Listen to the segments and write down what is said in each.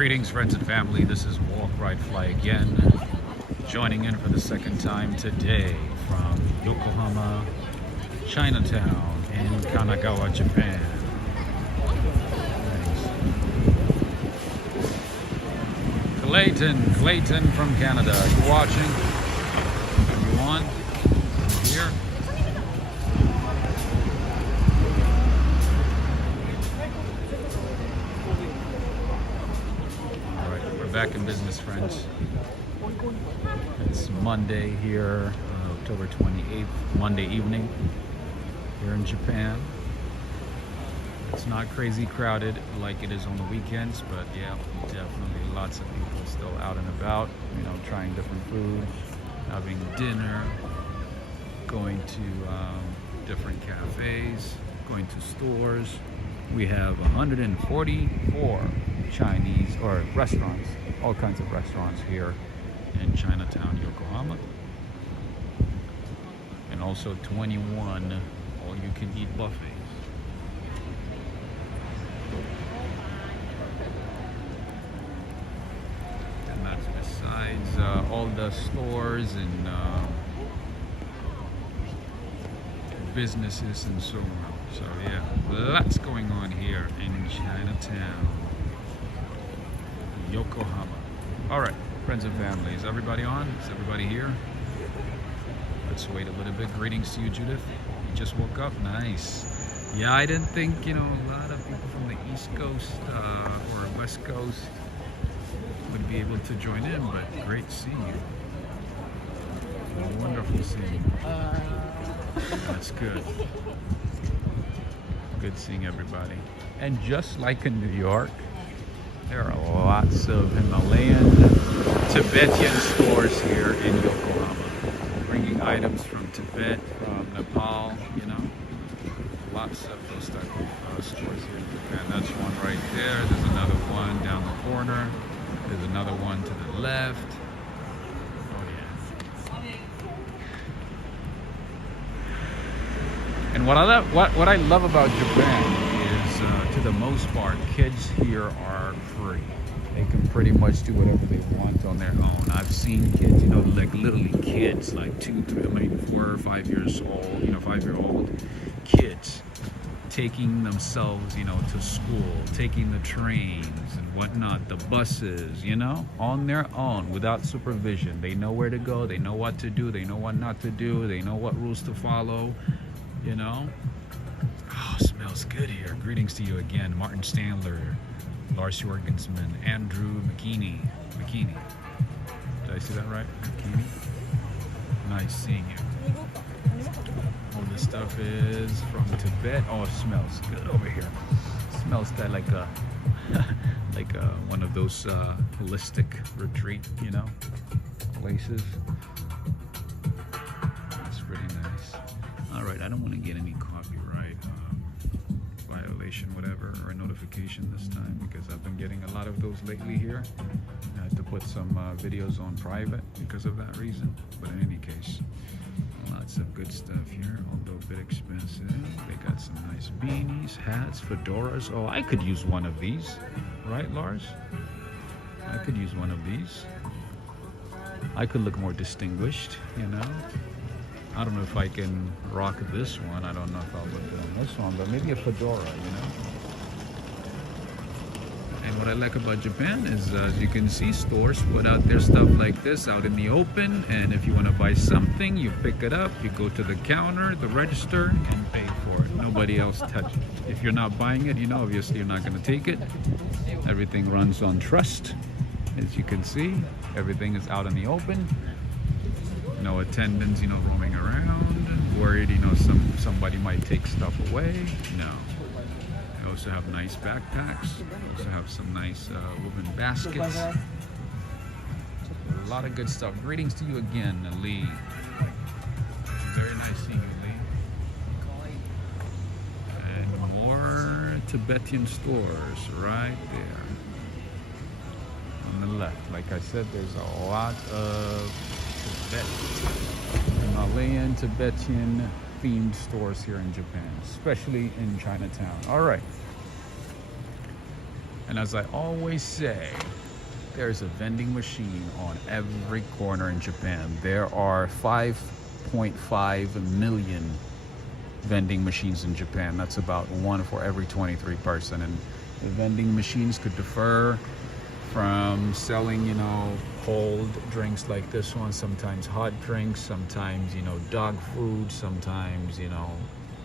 Greetings, friends and family. This is Walk, Ride, Fly again, joining in for the second time today from Yokohama, Chinatown, in Kanagawa, Japan. Clayton from Canada. Are you watching? Are you on? Here? Back in business, friends. It's Monday here, October 28th, Monday evening here in Japan. It's not crazy crowded like it is on the weekends, but yeah, definitely lots of people still out and about, you know, trying different food, having dinner, going to different cafes, going to stores. We have 144 Chinese or restaurants, all kinds of restaurants here in Chinatown, Yokohama, and also 21 all-you-can-eat buffets. And that's besides all the stores and businesses and so on. So yeah, lots going on here in Chinatown, Yokohama. All right, friends and family, is everybody on? Is everybody here? Let's wait a little bit. Greetings to you, Judith. You just woke up? Nice. Yeah, I didn't think, you know, a lot of people from the East Coast or West Coast would be able to join in, but great seeing you. Wonderful seeing you. That's good. Good seeing everybody. And just like in New York, there are lots of Himalayan, Tibetan stores here in Yokohama, bringing items from Tibet, from Nepal, you know. Lots of those type of stores here in Japan. That's one right there. There's another one down the corner. There's another one to the left. Oh yeah. And what I love about Japan is, to the most part, kids here are free. They can pretty much do whatever they want on their own. I've seen kids, you know, like literally kids, like 2, 3, maybe 4 or 5 years old, you know, 5-year-old kids taking themselves, you know, to school, taking the trains and whatnot, the buses, you know, on their own, without supervision. They know where to go, they know what to do, they know what not to do, they know what rules to follow. You know? Oh, smells good here. Greetings to you again. Martin Stanler, Lars Jorgensman, Andrew McKinney. Did I say that right? McKinney? Nice seeing you. All this stuff is from Tibet. Oh, it smells good over here. It smells that like a like one of those holistic retreat, you know, places. All right, I don't want to get any copyright violation, whatever, or a notification this time, because I've been getting a lot of those lately here. I had to put some videos on private because of that reason. But in any case, lots of good stuff here, although a bit expensive. They got some nice beanies, hats, fedoras. Oh, I could use one of these, right, Lars? I could use one of these. I could look more distinguished, you know. I don't know if I can rock this one. I don't know if I'll look good on this one, but maybe a fedora, you know. And what I like about Japan is, as you can see, stores put out their stuff like this out in the open. And if you want to buy something, you pick it up, you go to the counter, the register, and pay for it. Nobody else touches it. If you're not buying it, you know, obviously you're not going to take it. Everything runs on trust. As you can see, everything is out in the open. No attendants, you know, roaming around, worried, you know, somebody might take stuff away. No. They also have nice backpacks. Also have some nice woven baskets. A lot of good stuff. Greetings to you again, Lee. Very nice seeing you, Lee. And more Tibetan stores right there on the left. Like I said, there's a lot of Himalayan, Tibetan themed stores here in Japan, especially in Chinatown. All right. And as I always say, there's a vending machine on every corner in Japan. There are 5.5 million vending machines in Japan. That's about one for every 23 person. And the vending machines could differ from selling, you know, cold drinks like this one, sometimes hot drinks, sometimes, you know, dog food, sometimes, you know,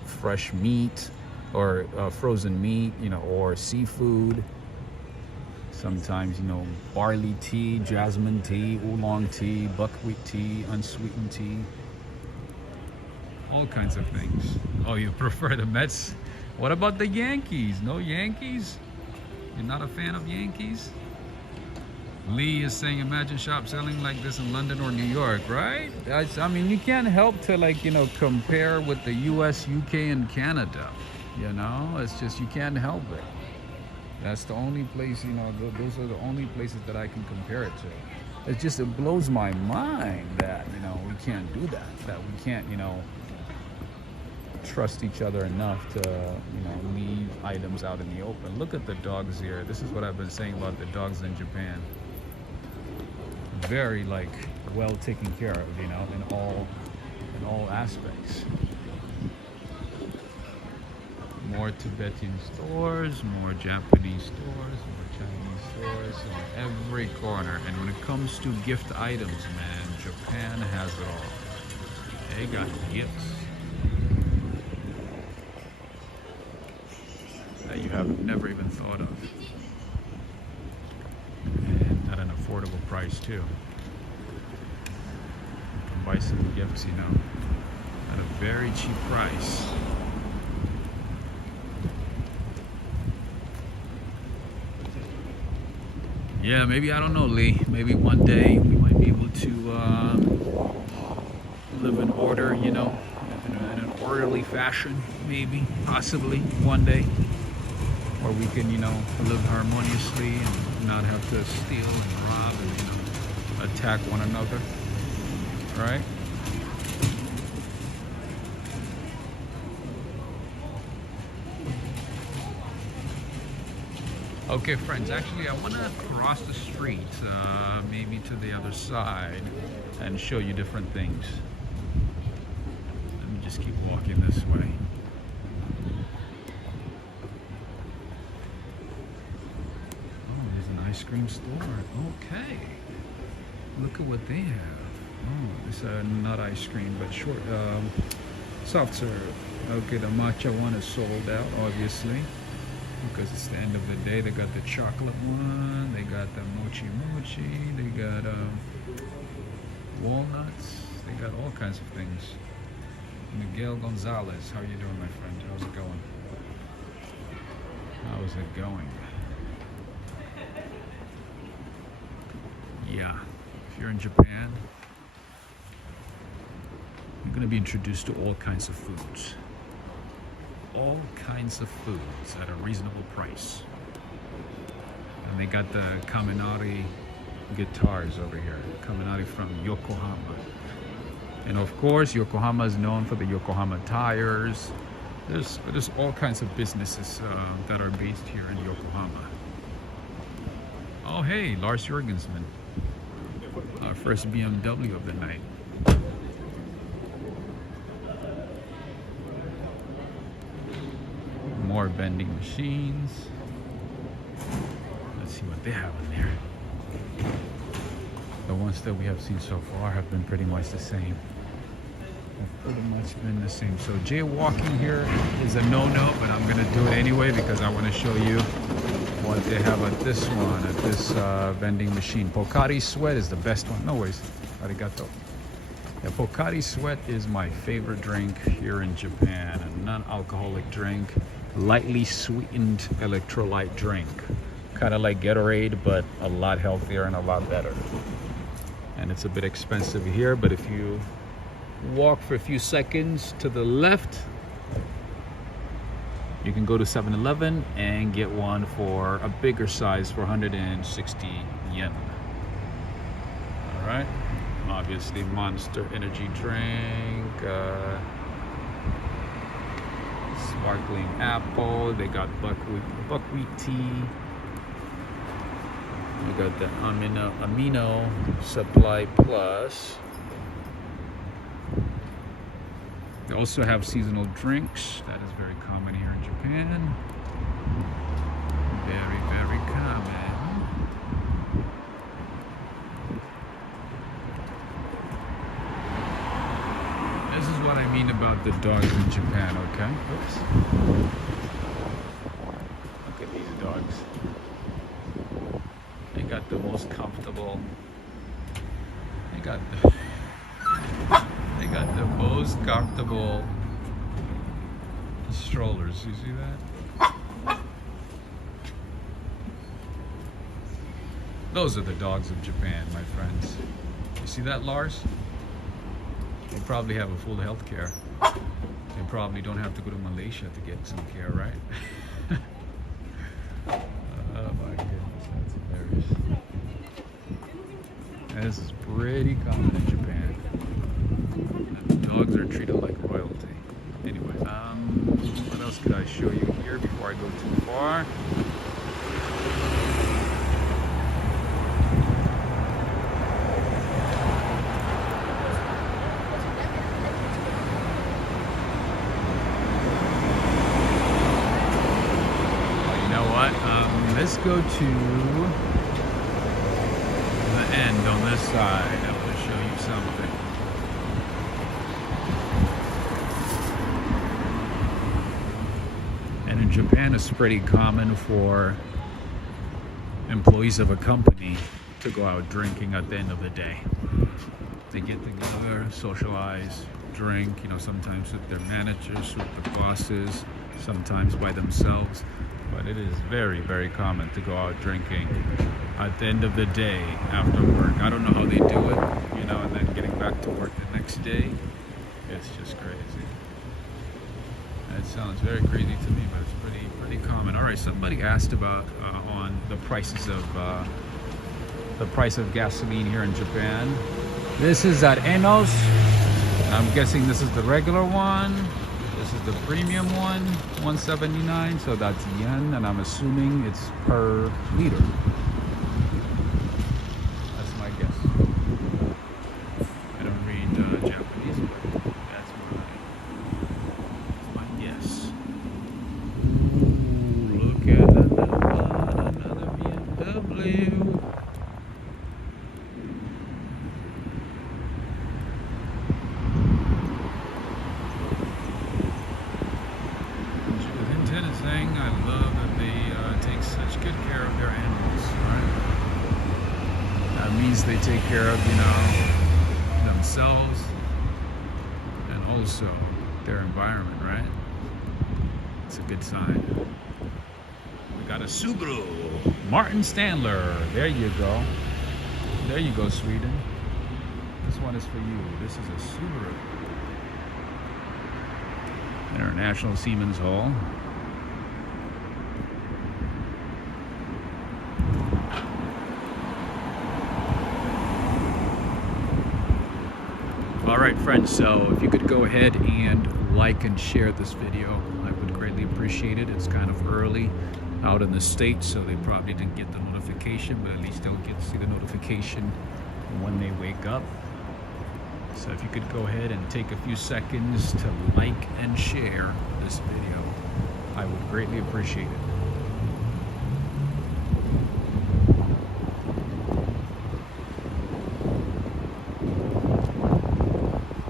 fresh meat or frozen meat, you know, or seafood. Sometimes, you know, barley tea, jasmine tea, oolong tea, buckwheat tea, unsweetened tea. All kinds of things. Oh, you prefer the Mets? What about the Yankees? No Yankees? You're not a fan of Yankees? Lee is saying, imagine shop selling like this in London or New York, right? I mean, you can't help to, like, you know, compare with the US, UK, and Canada. You know, it's just, you can't help it. That's the only place, you know, those are the only places that I can compare it to. It's just, it blows my mind that, you know, we can't do that we can't, you know, trust each other enough to, you know, leave items out in the open. Look at the dogs here. This is what I've been saying about the dogs in Japan. Very, like, well taken care of, you know, in all aspects. More Tibetan stores, more Japanese stores, more Chinese stores on every corner. And when it comes to gift items, man, Japan has it all. They got gifts that you have never even thought of. And at an affordable price too. You can buy some gifts, you know, at a very cheap price. Yeah, maybe, I don't know, Lee. Maybe one day we might be able to live in order, you know, in an orderly fashion, maybe, possibly, one day. Or we can, you know, live harmoniously and not have to steal and rob and, you know, attack one another, right? Okay, friends, actually I want to cross the street, maybe to the other side, and show you different things. Let me just keep walking this way. Oh, there's an ice cream store. Okay. Look at what they have. Oh, it's not ice cream, but short, soft serve. Okay, the matcha one is sold out, obviously, because it's the end of the day. They got the chocolate one, they got the mochi, they got walnuts, they got all kinds of things. Miguel Gonzalez, how are you doing, my friend? How's it going? How's it going? Yeah, if you're in Japan, you're going to be introduced to all kinds of foods. All kinds of foods at a reasonable price. And they got the Kaminari guitars over here. Kaminari from Yokohama. And of course, Yokohama is known for the Yokohama tires. There's all kinds of businesses that are based here in Yokohama. Oh hey, Lars Jurgensman. Our first BMW of the night. More vending machines. Let's see what they have in there. The ones that we have seen so far have been pretty much the same. Have pretty much been the same. So jaywalking here is a no-no, but I'm gonna do it anyway because I want to show you what they have at this one, at this vending machine. Pocari Sweat is the best one. No worries. Arigato. Yeah, Pocari Sweat is my favorite drink here in Japan. A non-alcoholic drink. Lightly sweetened electrolyte drink, kind of like Gatorade, but a lot healthier and a lot better. And it's a bit expensive here, but if you walk for a few seconds to the left, you can go to 7-Eleven and get one for a bigger size for 160 yen. All right, obviously Monster energy drink, sparkling apple, they got buckwheat tea, We got the Amino Supply Plus. They also have seasonal drinks. That is very common here in Japan. Very, very common. This is what I mean about the dogs in Japan, okay? Oops. Look at these dogs. They got the most comfortable. They got the most comfortable strollers. You see that? Those are the dogs of Japan, my friends. You see that, Lars? They probably have a full health care. They probably don't have to go to Malaysia to get some care, right? Oh my goodness, that's hilarious. This is pretty common in Japan. The dogs are treated like royalty. Anyway, what else could I show you here before I go too far? Let's go to the end on this side. I'm going to show you something. And in Japan, it's pretty common for employees of a company to go out drinking at the end of the day. They get together, socialize, drink, you know, sometimes with their managers, with the bosses, sometimes by themselves. But it is very, very common to go out drinking at the end of the day after work. I don't know how they do it, you know, and then getting back to work the next day. It's just crazy. That sounds very crazy to me, but it's pretty common. All right, somebody asked about on the price of gasoline here in Japan. This is at Enos. I'm guessing this is the regular one. This is the premium one, 179, so that's yen, and I'm assuming it's per liter. That's my guess. I don't read Japanese, but that's my guess. Ooh, look at another BMW. I love that they take such good care of their animals, right? That means they take care of, you know, themselves and also their environment, right? It's a good sign. We got a Subaru, Martin Standler. There you go. There you go, Sweden. This one is for you. This is a Subaru. International Siemens Hall. Alright friends, so if you could go ahead and like and share this video, I would greatly appreciate it. It's kind of early out in the States, so they probably didn't get the notification, but at least they'll get to see the notification when they wake up. So if you could go ahead and take a few seconds to like and share this video, I would greatly appreciate it.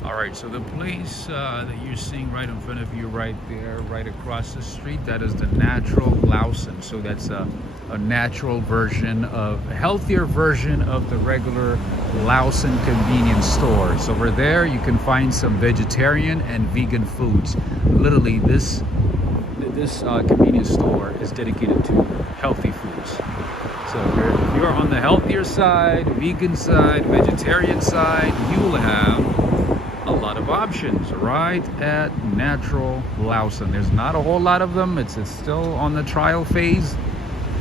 Alright, so the place that you're seeing right in front of you right there, right across the street, that is the Natural Lawson. So that's a natural version of, a healthier version of the regular Lawson convenience stores. Over there you can find some vegetarian and vegan foods. Literally this convenience store is dedicated to healthy foods. So if you're on the healthier side, vegan side, vegetarian side, you will have a lot of options right at Natural Lawson. There's not a whole lot of them. It's still on the trial phase.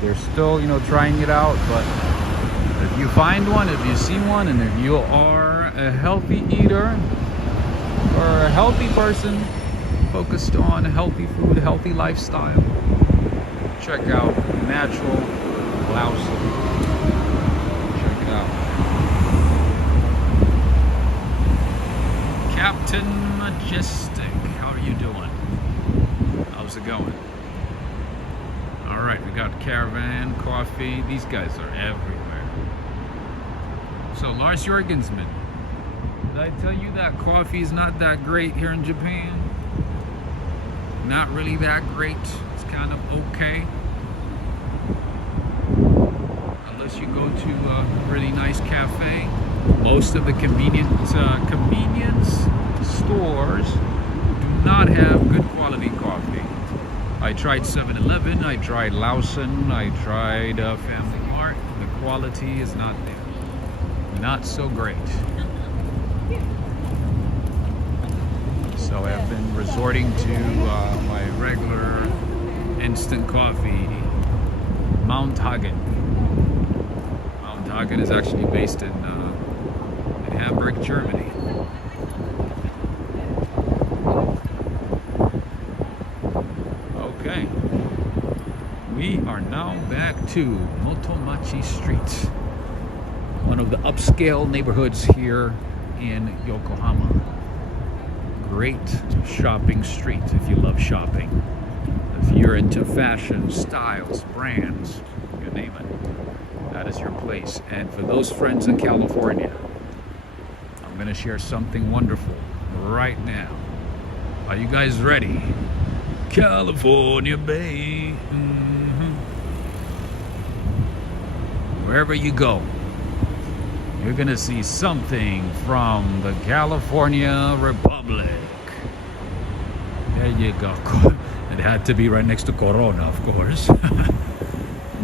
They're still, you know, trying it out. But if you find one, if you see one, and if you are a healthy eater or a healthy person focused on healthy food, healthy lifestyle, check out Natural Lawson. Captain Majestic. How are you doing? How's it going? Alright, we got Caravan, Coffee. These guys are everywhere. So, Lars Jorgensman, did I tell you that coffee is not that great here in Japan? Not really that great. It's kind of okay. Unless you go to a really nice cafe. Most of the convenience stores do not have good quality coffee. I tried 7-Eleven, I tried Lawson, I tried Family Mart. The quality is not there. Not so great. So I've been resorting to my regular instant coffee, Mount Hagen. Mount Hagen is actually based in Hamburg, Germany. Okay, we are now back to Motomachi Street, one of the upscale neighborhoods here in Yokohama. Great shopping street if you love shopping. If you're into fashion, styles, brands, you name it, that is your place. And for those friends in California, I'm going to share something wonderful right now. Are you guys ready? California Bay. Wherever you go, you're going to see something from the California Republic. There you go. It had to be right next to Corona, of course.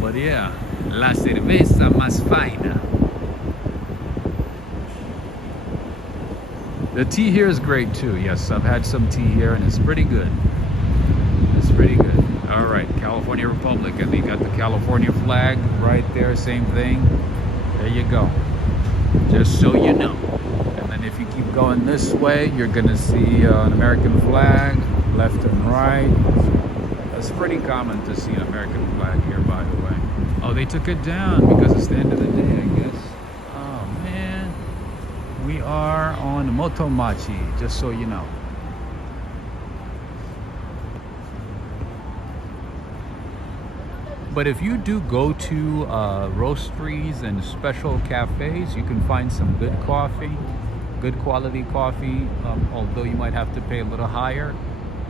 But yeah, la cerveza más fina. The tea here is great too. Yes, I've had some tea here and it's pretty good. It's pretty good. All right, California Republic, and they got the California flag right there, same thing. There you go. Just so you know. And then if you keep going this way, you're gonna see an American flag, left and right. It's pretty common to see an American flag here, by the way. Oh, they took it down because it's the end of the day, I guess. Oh man. We are on Motomachi, just so you know. But if you do go to roasteries and special cafes, you can find some good coffee, good quality coffee. Although you might have to pay a little higher,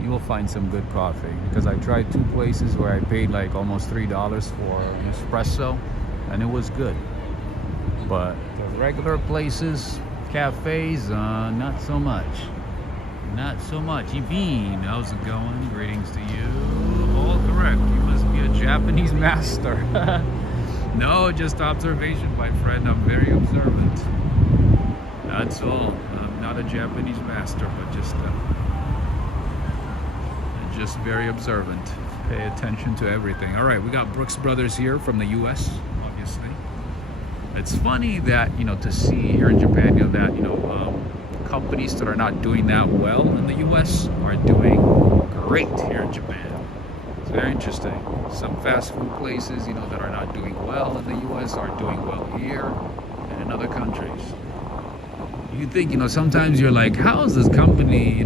you will find some good coffee. Because I tried 2 places where I paid like almost $3 for an espresso, and it was good. But the regular places, cafes, not so much. Not so much. Ibeen, how's it going? Greetings to you. All correct. You must be a Japanese master. No, just observation, my friend. I'm very observant. That's all. I'm not a Japanese master, but just very observant. Pay attention to everything. All right, we got Brooks Brothers here from the U.S., obviously. It's funny that, to see here in Japan, that, companies that are not doing that well in the U.S. are doing great here in Japan. It's very interesting. Some fast food places, that are not doing well in the U.S. are doing well here and in other countries. You think, sometimes you're like, how is this company,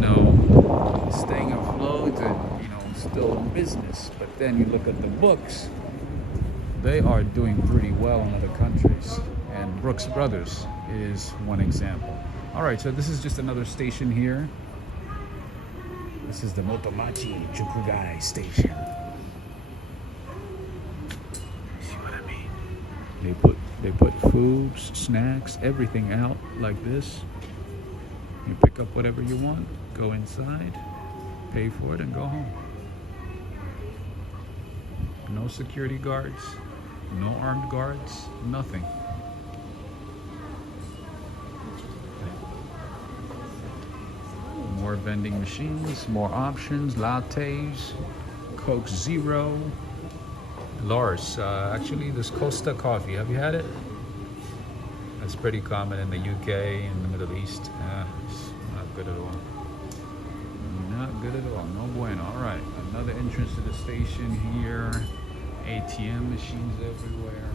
staying afloat and, still in business? But then you look at the books, they are doing pretty well in other countries. And Brooks Brothers is one example. All right, so this is just another station here. This is the Motomachi Chukugai station. See what I mean? They put foods, snacks, everything out like this. You pick up whatever you want, go inside, pay for it, and go home. No security guards, no armed guards, nothing. More vending machines, more options, lattes, Coke Zero. Lars, actually this Costa coffee, have you had it? That's pretty common in the UK, in the Middle East. It's not good at all. Not good at all, no bueno. All right, another entrance to the station here. ATM machines everywhere.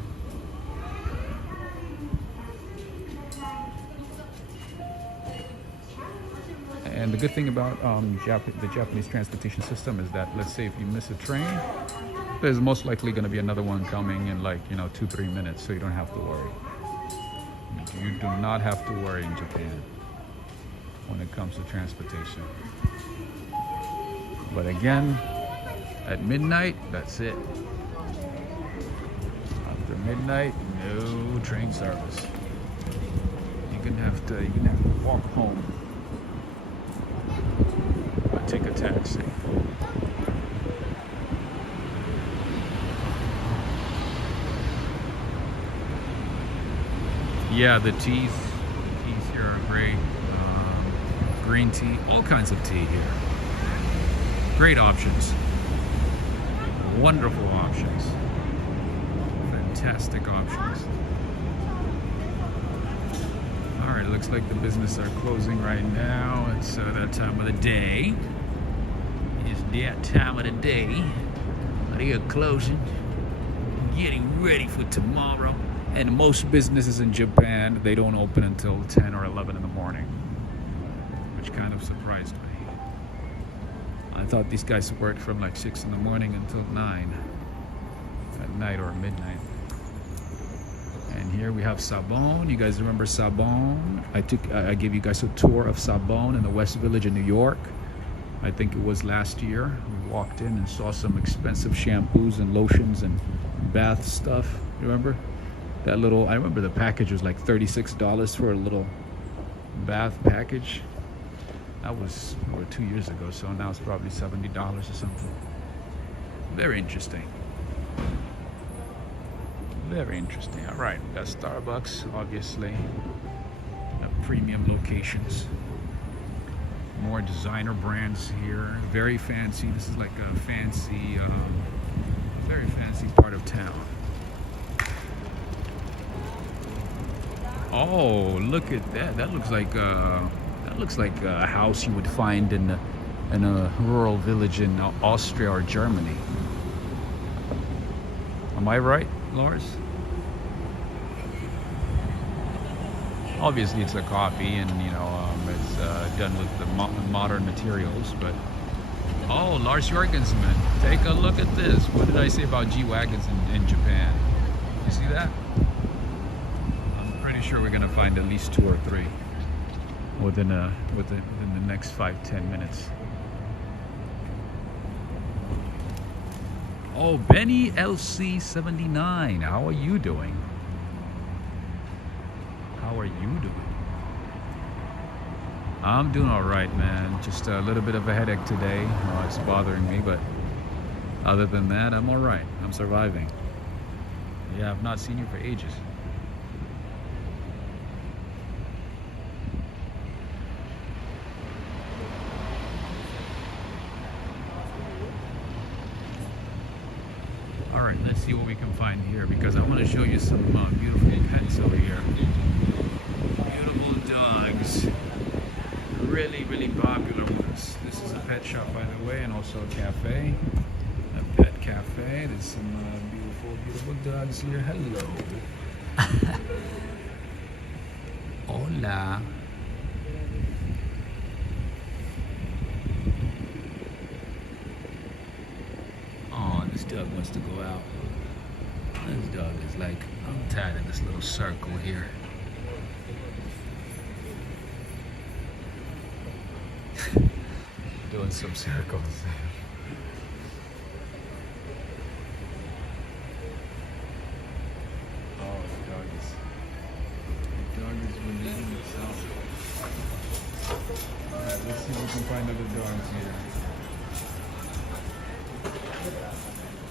And the good thing about the Japanese transportation system is that, let's say if you miss a train, there's most likely going to be another one coming in like, 2-3 minutes, so you don't have to worry. You do not have to worry in Japan when it comes to transportation. But again, at midnight, that's it. After midnight, no train service. You're gonna have to walk home or take a taxi. Yeah, the teas here are great. Green tea, all kinds of tea here. Great options. Wonderful options. Fantastic options. All right, it looks like the businesses are closing right now. It's that time of the day. It's that time of the day. They are closing, getting ready for tomorrow. And most businesses in Japan, they don't open until 10 or 11 in the morning, which kind of surprised me. I thought these guys worked from like 6 in the morning until 9 at night or midnight. And here we have Sabon. You guys remember Sabon? I gave you guys a tour of Sabon in the West Village in New York. I think it was last year. We walked in and saw some expensive shampoos and lotions and bath stuff. Remember? I remember the package was like $36 for a little bath package. That was over 2 years ago, so now it's probably $70 or something. Very interesting. Very interesting. All right, we got Starbucks, obviously. Premium locations. More designer brands here. Very fancy. This is like a fancy, very fancy part of town. Oh, look at that! That looks like a house you would find in a rural village in Austria or Germany. Am I right, Lars? Obviously, it's a copy, and it's done with the modern materials. But oh, Lars Jorgensman, take a look at this. What did I say about G-wagons in Japan? You see that? Sure we're gonna find at least 2 or 3 within the next 5-10 minutes. Oh, Benny LC79, how are you doing? How are you doing? I'm doing all right, man. Just a little bit of a headache today. It's bothering me, but other than that, I'm all right. I'm surviving. Yeah, I've not seen you for ages. All right, let's see what we can find here, because I want to show you some beautiful pets over here. Beautiful dogs. Really, really popular ones. This is a pet shop, by the way, and also a cafe. A pet cafe. There's some beautiful dogs here. Hello. Hola. This dog wants to go out. This dog is like, I'm tired of this little circle here. Doing some circles. Oh, the dog is relieving itself. Alright, let's see if we can find other dogs here.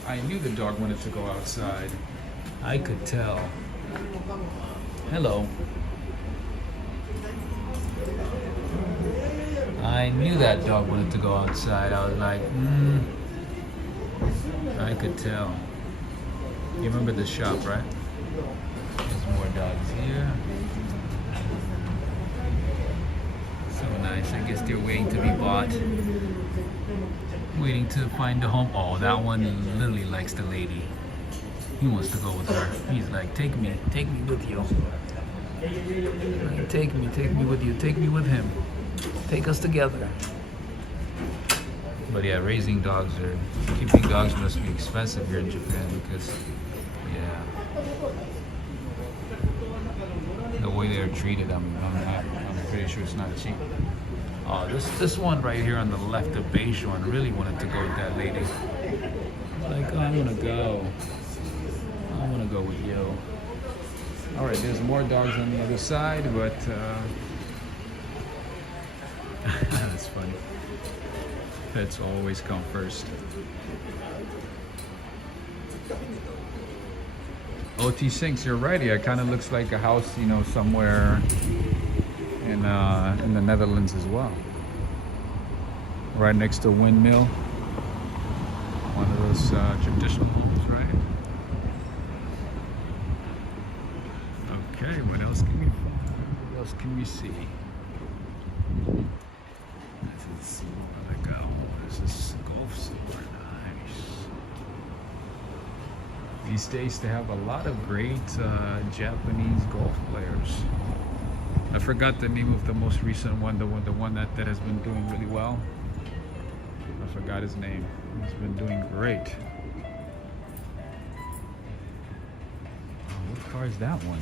I knew the dog wanted to go outside. I could tell. Hello. I knew that dog wanted to go outside. I was like, I could tell. You remember this shop, right? There's more dogs here. So nice. I guess they're waiting to be bought. Waiting to find a home. Oh, that one literally likes the lady. He wants to go with her. He's like, take me with you. Take me with you. Take me with him. Take us together. But yeah, keeping dogs must be expensive here in Japan because, yeah, the way they're treated, I'm pretty sure it's not cheap. This one right here on the left, the beige one, really wanted to go with that lady. Like, I want to go with you. All right, there's more dogs on the other side, but that's funny. Pets always come first. OT Sinks, you're right. Yeah, it kind of looks like a house, you know, somewhere in the Netherlands as well. Right next to a windmill. One of those traditional homes, right? Okay, what else can we see? Let's see where they go. This is golf somewhere. Nice. These days they have a lot of great Japanese golf players. I forgot the name of the most recent one, the one that has been doing really well. I forgot his name. He's been doing great. Oh, what car is that one?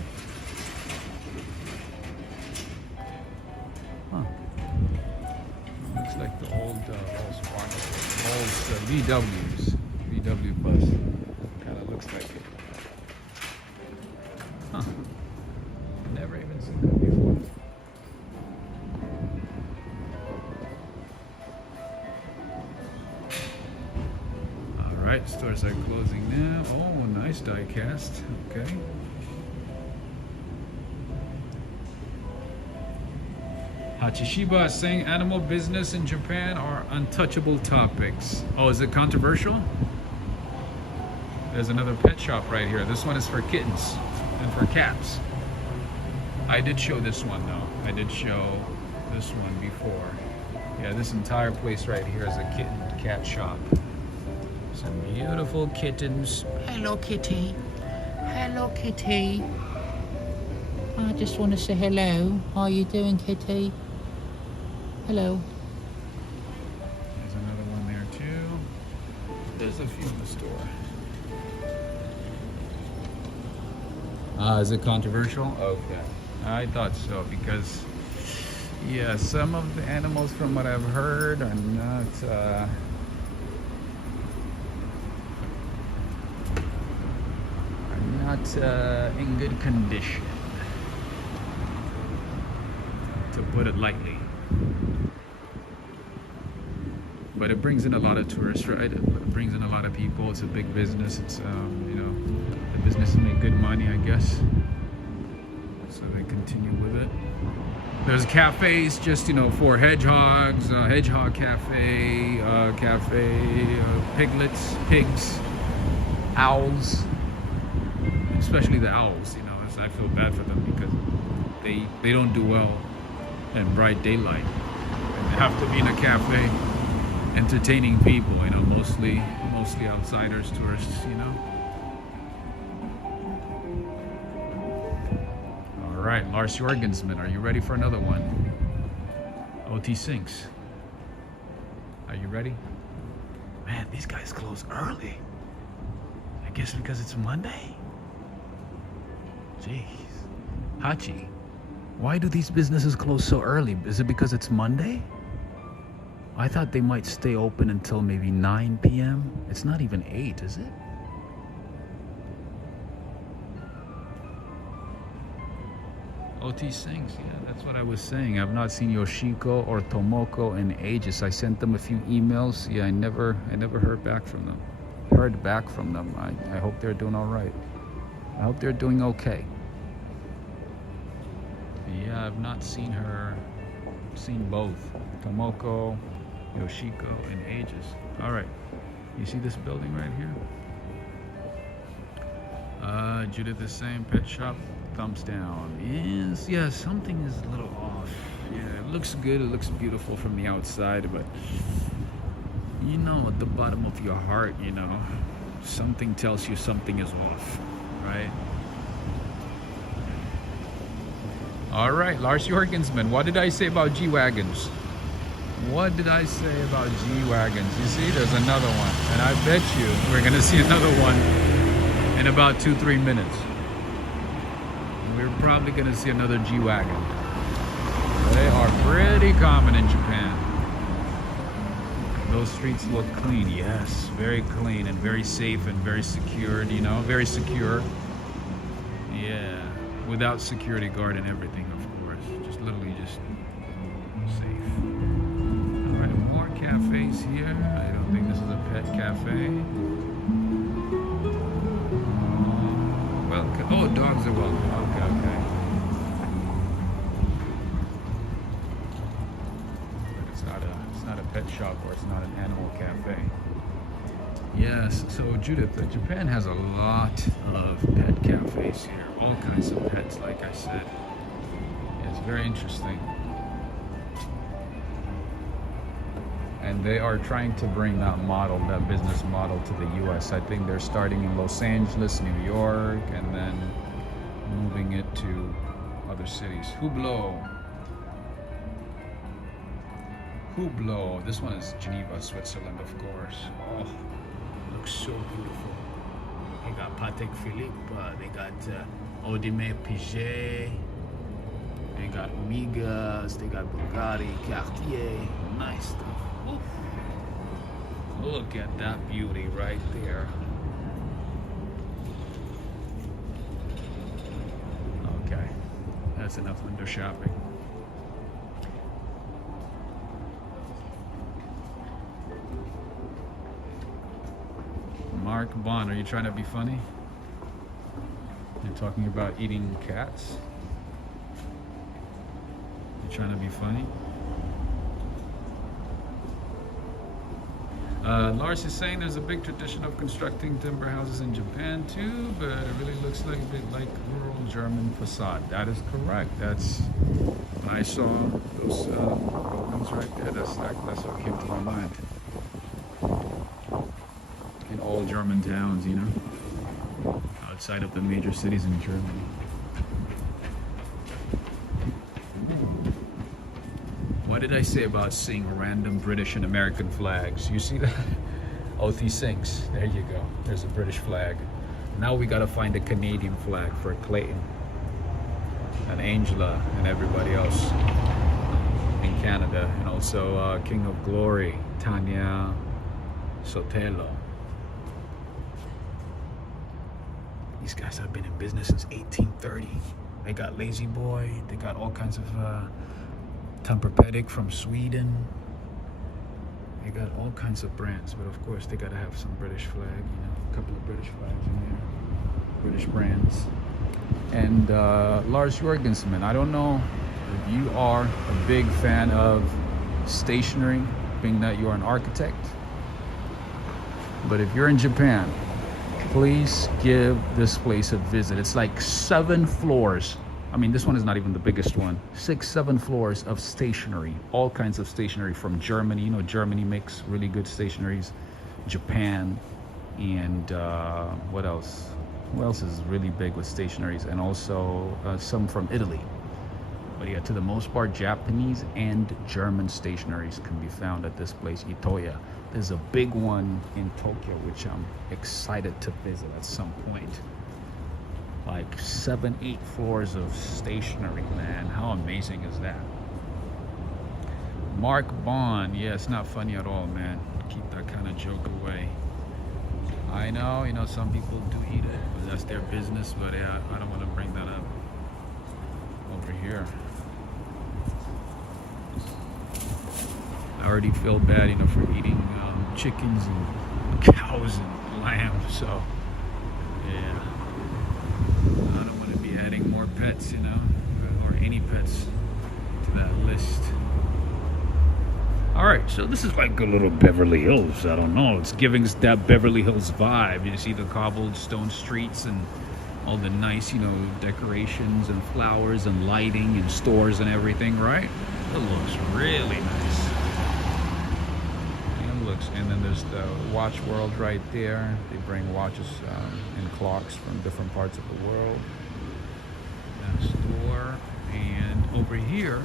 Huh. Looks like the old VWs. VW bus. Kind of looks like it. Huh. Never even seen that before. Alright, stores are closing now. Oh, nice die cast. Okay. Hachishiba is saying animal business in Japan are untouchable topics. Oh, is it controversial? There's another pet shop right here. This one is for kittens and for cats. I did show this one though. I did show this one before. Yeah, this entire place right here is a cat shop. Some beautiful kittens. Hello, kitty. Hello, kitty. I just want to say hello. How are you doing, kitty? Hello. There's another one there too. There's a few in the store. Is it controversial? Okay. I thought so because, yeah, some of the animals from what I've heard are not in good condition, to put it lightly. But it brings in a lot of tourists, right? It brings in a lot of people. It's a big business. It's you know, the business make good money, I guess. So they continue with it. There's cafes just, you know, for hedgehogs, hedgehog cafe, piglets, pigs, owls. Especially the owls, you know, as I feel bad for them because they don't do well in bright daylight. And they have to be in a cafe entertaining people, you know, mostly outsiders, tourists, you know. All right, Lars Jorgensman, are you ready for another one? OT Sinks. Are you ready? Man, these guys close early. I guess because it's Monday? Jeez. Hachi, why do these businesses close so early? Is it because it's Monday? I thought they might stay open until maybe 9 p.m. It's not even 8, is it? OT Sinks, yeah, that's what I was saying. I've not seen Yoshiko or Tomoko in ages. I sent them a few emails. Yeah, I never heard back from them. I hope they're doing all right. I hope they're doing okay. Yeah, I've not seen both Tomoko, Yoshiko in ages. All right, you see this building right here? Judith is saying pet shop, thumbs down. Yeah, something is a little off. Yeah, it looks good, it looks beautiful from the outside, but you know, at the bottom of your heart, you know, something tells you something is off, right? All right, Lars Jorgensman, what did I say about G-Wagons? What did I say about G-Wagons? You see, there's another one. And I bet you we're going to see another one in about 2-3 minutes. We're probably going to see another G-Wagon. They are pretty common in Japan. Those streets look clean. Yes, very clean and very safe and very secured, you know, very secure. Yeah, without security guard and everything, of course. Just literally just safe. All right, more cafes here. I don't think this is a pet cafe. Welcome. Oh, dogs are welcome. Okay. But it's not a pet shop, or it's not an animal cafe. Yes, so Judith, Japan has a lot of pet cafes here. All kinds of pets, like I said. It's very interesting. And they are trying to bring that business model to the US. I think they're starting in Los Angeles, New York, and then moving it to other cities. Hublot. This one is Geneva, Switzerland, of course. Oh, looks so beautiful. They got Patek Philippe, they got Audemars Piguet, they got Omegas, they got Bugatti, Cartier, nice stuff. Oof. Look at that beauty right there. Okay, that's enough window shopping. Mark Bond, are you trying to be funny? You're talking about eating cats? You trying to be funny? Lars is saying there's a big tradition of constructing timber houses in Japan too, but it really looks like a bit like rural German facade. That is correct. That's when I saw those buildings right there. That's what came to my mind. In all German towns, you know, outside of the major cities in Germany. What did I say about seeing random British and American flags? You see that? Oathie Sinks. There you go. There's a British flag. Now we gotta find a Canadian flag for Clayton and Angela and everybody else in Canada. And also King of Glory, Tanya Sotelo. These guys have been in business since 1830. They got Lazy Boy. They got all kinds of Tempur-Pedic from Sweden. They got all kinds of brands, but of course they gotta have some British flag, you know, a couple of British flags in there, British brands. And Lars Jorgensen, I don't know if you are a big fan of stationery, being that you are an architect, but if you're in Japan, please give this place a visit. It's like 7 floors. I mean, this one is not even the biggest one. 6-7 floors of stationery, all kinds of stationery from Germany. You know, Germany makes really good stationeries. Japan, and what else? Who else is really big with stationeries? And also some from Italy. But yeah, to the most part, Japanese and German stationeries can be found at this place, Itoya. There's a big one in Tokyo, which I'm excited to visit at some point. Like 7-8 floors of stationery, man. How amazing is that? Mark Bond. Yeah, it's not funny at all, man. Keep that kind of joke away. I know, you know, some people do eat it, but that's their business. But yeah, I don't want to bring that up over here. I already feel bad, you know, for eating chickens and cows and lamb. So yeah, I don't want to be adding more pets, you know, or any pets to that list. All right, so this is like a little Beverly Hills. I don't know. It's giving us that Beverly Hills vibe. You see the cobblestone streets and all the nice, you know, decorations and flowers and lighting and stores and everything, right? It looks really nice. And then there's the watch world right there. They bring watches and clocks from different parts of the world. That store. And over here,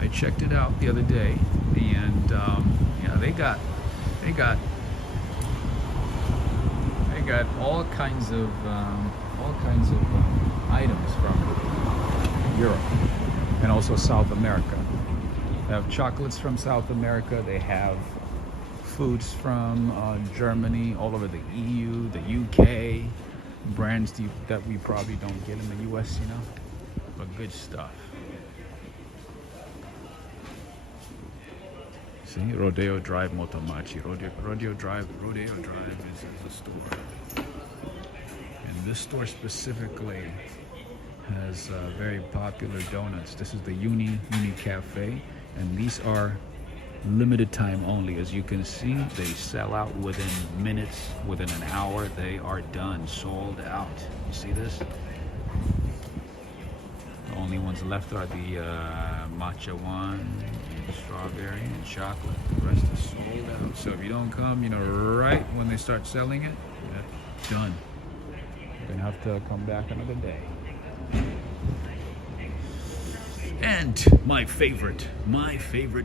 I checked it out the other day, and yeah, they got all kinds of items from Europe and also South America. They have chocolates from South America. They have foods from Germany, all over the EU, the UK, brands that we probably don't get in the US, you know, but good stuff. See, Rodeo Drive, Motomachi. Rodeo Drive is a store. And this store specifically has very popular donuts. This is the Uni Cafe, and these are limited time only. As you can see, they sell out within minutes, within an hour. They are done, sold out. You see this? The only ones left are the matcha one, and strawberry, and chocolate. The rest is sold out. So if you don't come, you know, right when they start selling it, that's done. You're gonna have to come back another day. And my favorite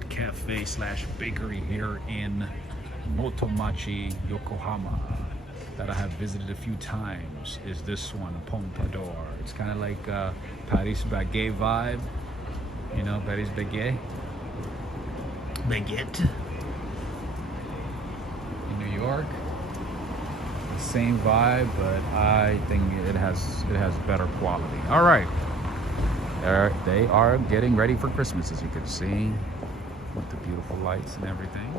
cafe slash bakery here in Motomachi, Yokohama, that I have visited a few times is this one, Pompadour. It's kind of like Paris Baguette vibe, you know, Paris Baguette in New York. The same vibe, but I think it has better quality. All right. They are getting ready for Christmas, as you can see, with the beautiful lights and everything.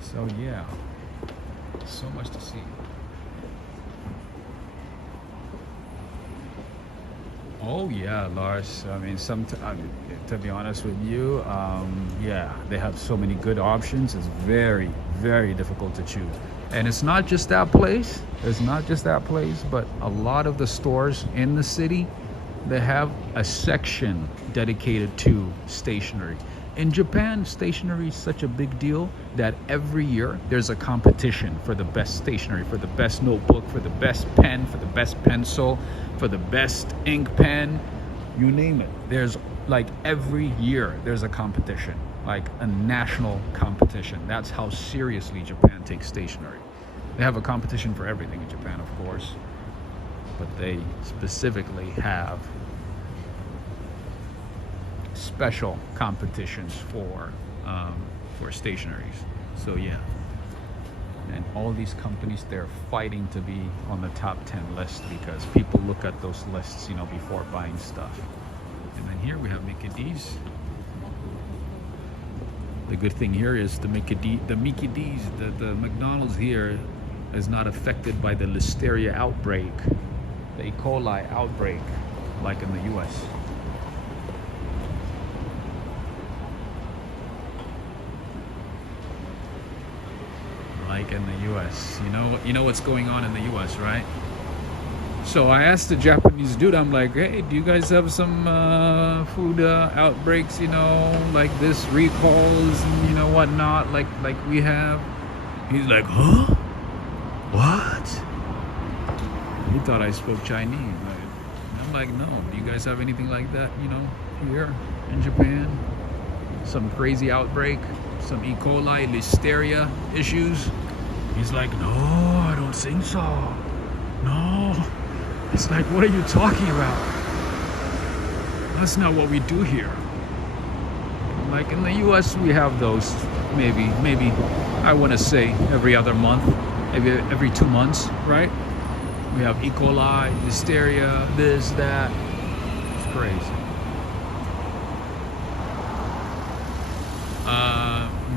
So yeah, so much to see. Oh yeah, Lars. I mean, to be honest with you, yeah, they have so many good options. It's very, very difficult to choose. And it's not just that place. It's not just that place, but a lot of the stores in the city, they have a section dedicated to stationery. In Japan, stationery is such a big deal that every year there's a competition for the best stationery, for the best notebook, for the best pen, for the best pencil, for the best ink pen, you name it. There's like every year there's a competition, like a national competition. That's how seriously Japan takes stationery. They have a competition for everything in Japan, of course, but they specifically have special competitions for stationaries. So yeah, and all these companies, they're fighting to be on the top 10 list because people look at those lists, you know, before buying stuff. And then here we have Mickey D's. The good thing here is the Mickey D's, the McDonald's here is not affected by the Listeria outbreak, the E. coli outbreak, like in the US. Like in the US. You know what's going on in the US, right? So I asked the Japanese dude, I'm like, hey, do you guys have some food outbreaks, you know, like this, recalls and, you know, whatnot, like we have? He's like, huh? What? He thought I spoke Chinese. I'm like, no. Do you guys have anything like that, you know, here in Japan? Some crazy outbreak, some E. coli, Listeria issues? He's like, no, I don't think so. No. It's like, what are you talking about? That's not what we do here. Like in the US, we have those maybe I want to say every other month, maybe every 2 months, right? We have E. coli, Listeria, this, that. It's crazy.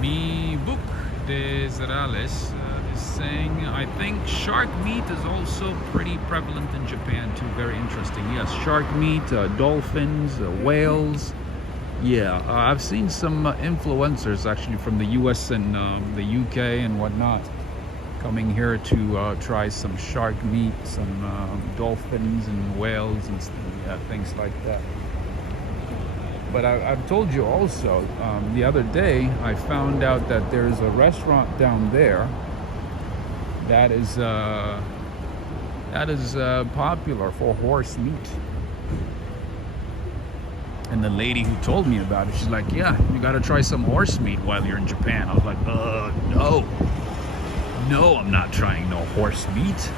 Mi book de Zerales is saying, I think shark meat is also pretty prevalent in Japan too. Very interesting. Yes, shark meat, dolphins, whales. Yeah, I've seen some influencers actually from the US and the UK and whatnot coming here to try some shark meat, some dolphins and whales and things like that. But I've told you also, the other day I found out that there's a restaurant down there that is popular for horse meat. And the lady who told me about it, she's like, yeah, you gotta try some horse meat while you're in Japan. I was like, no. No, I'm not trying no horse meat.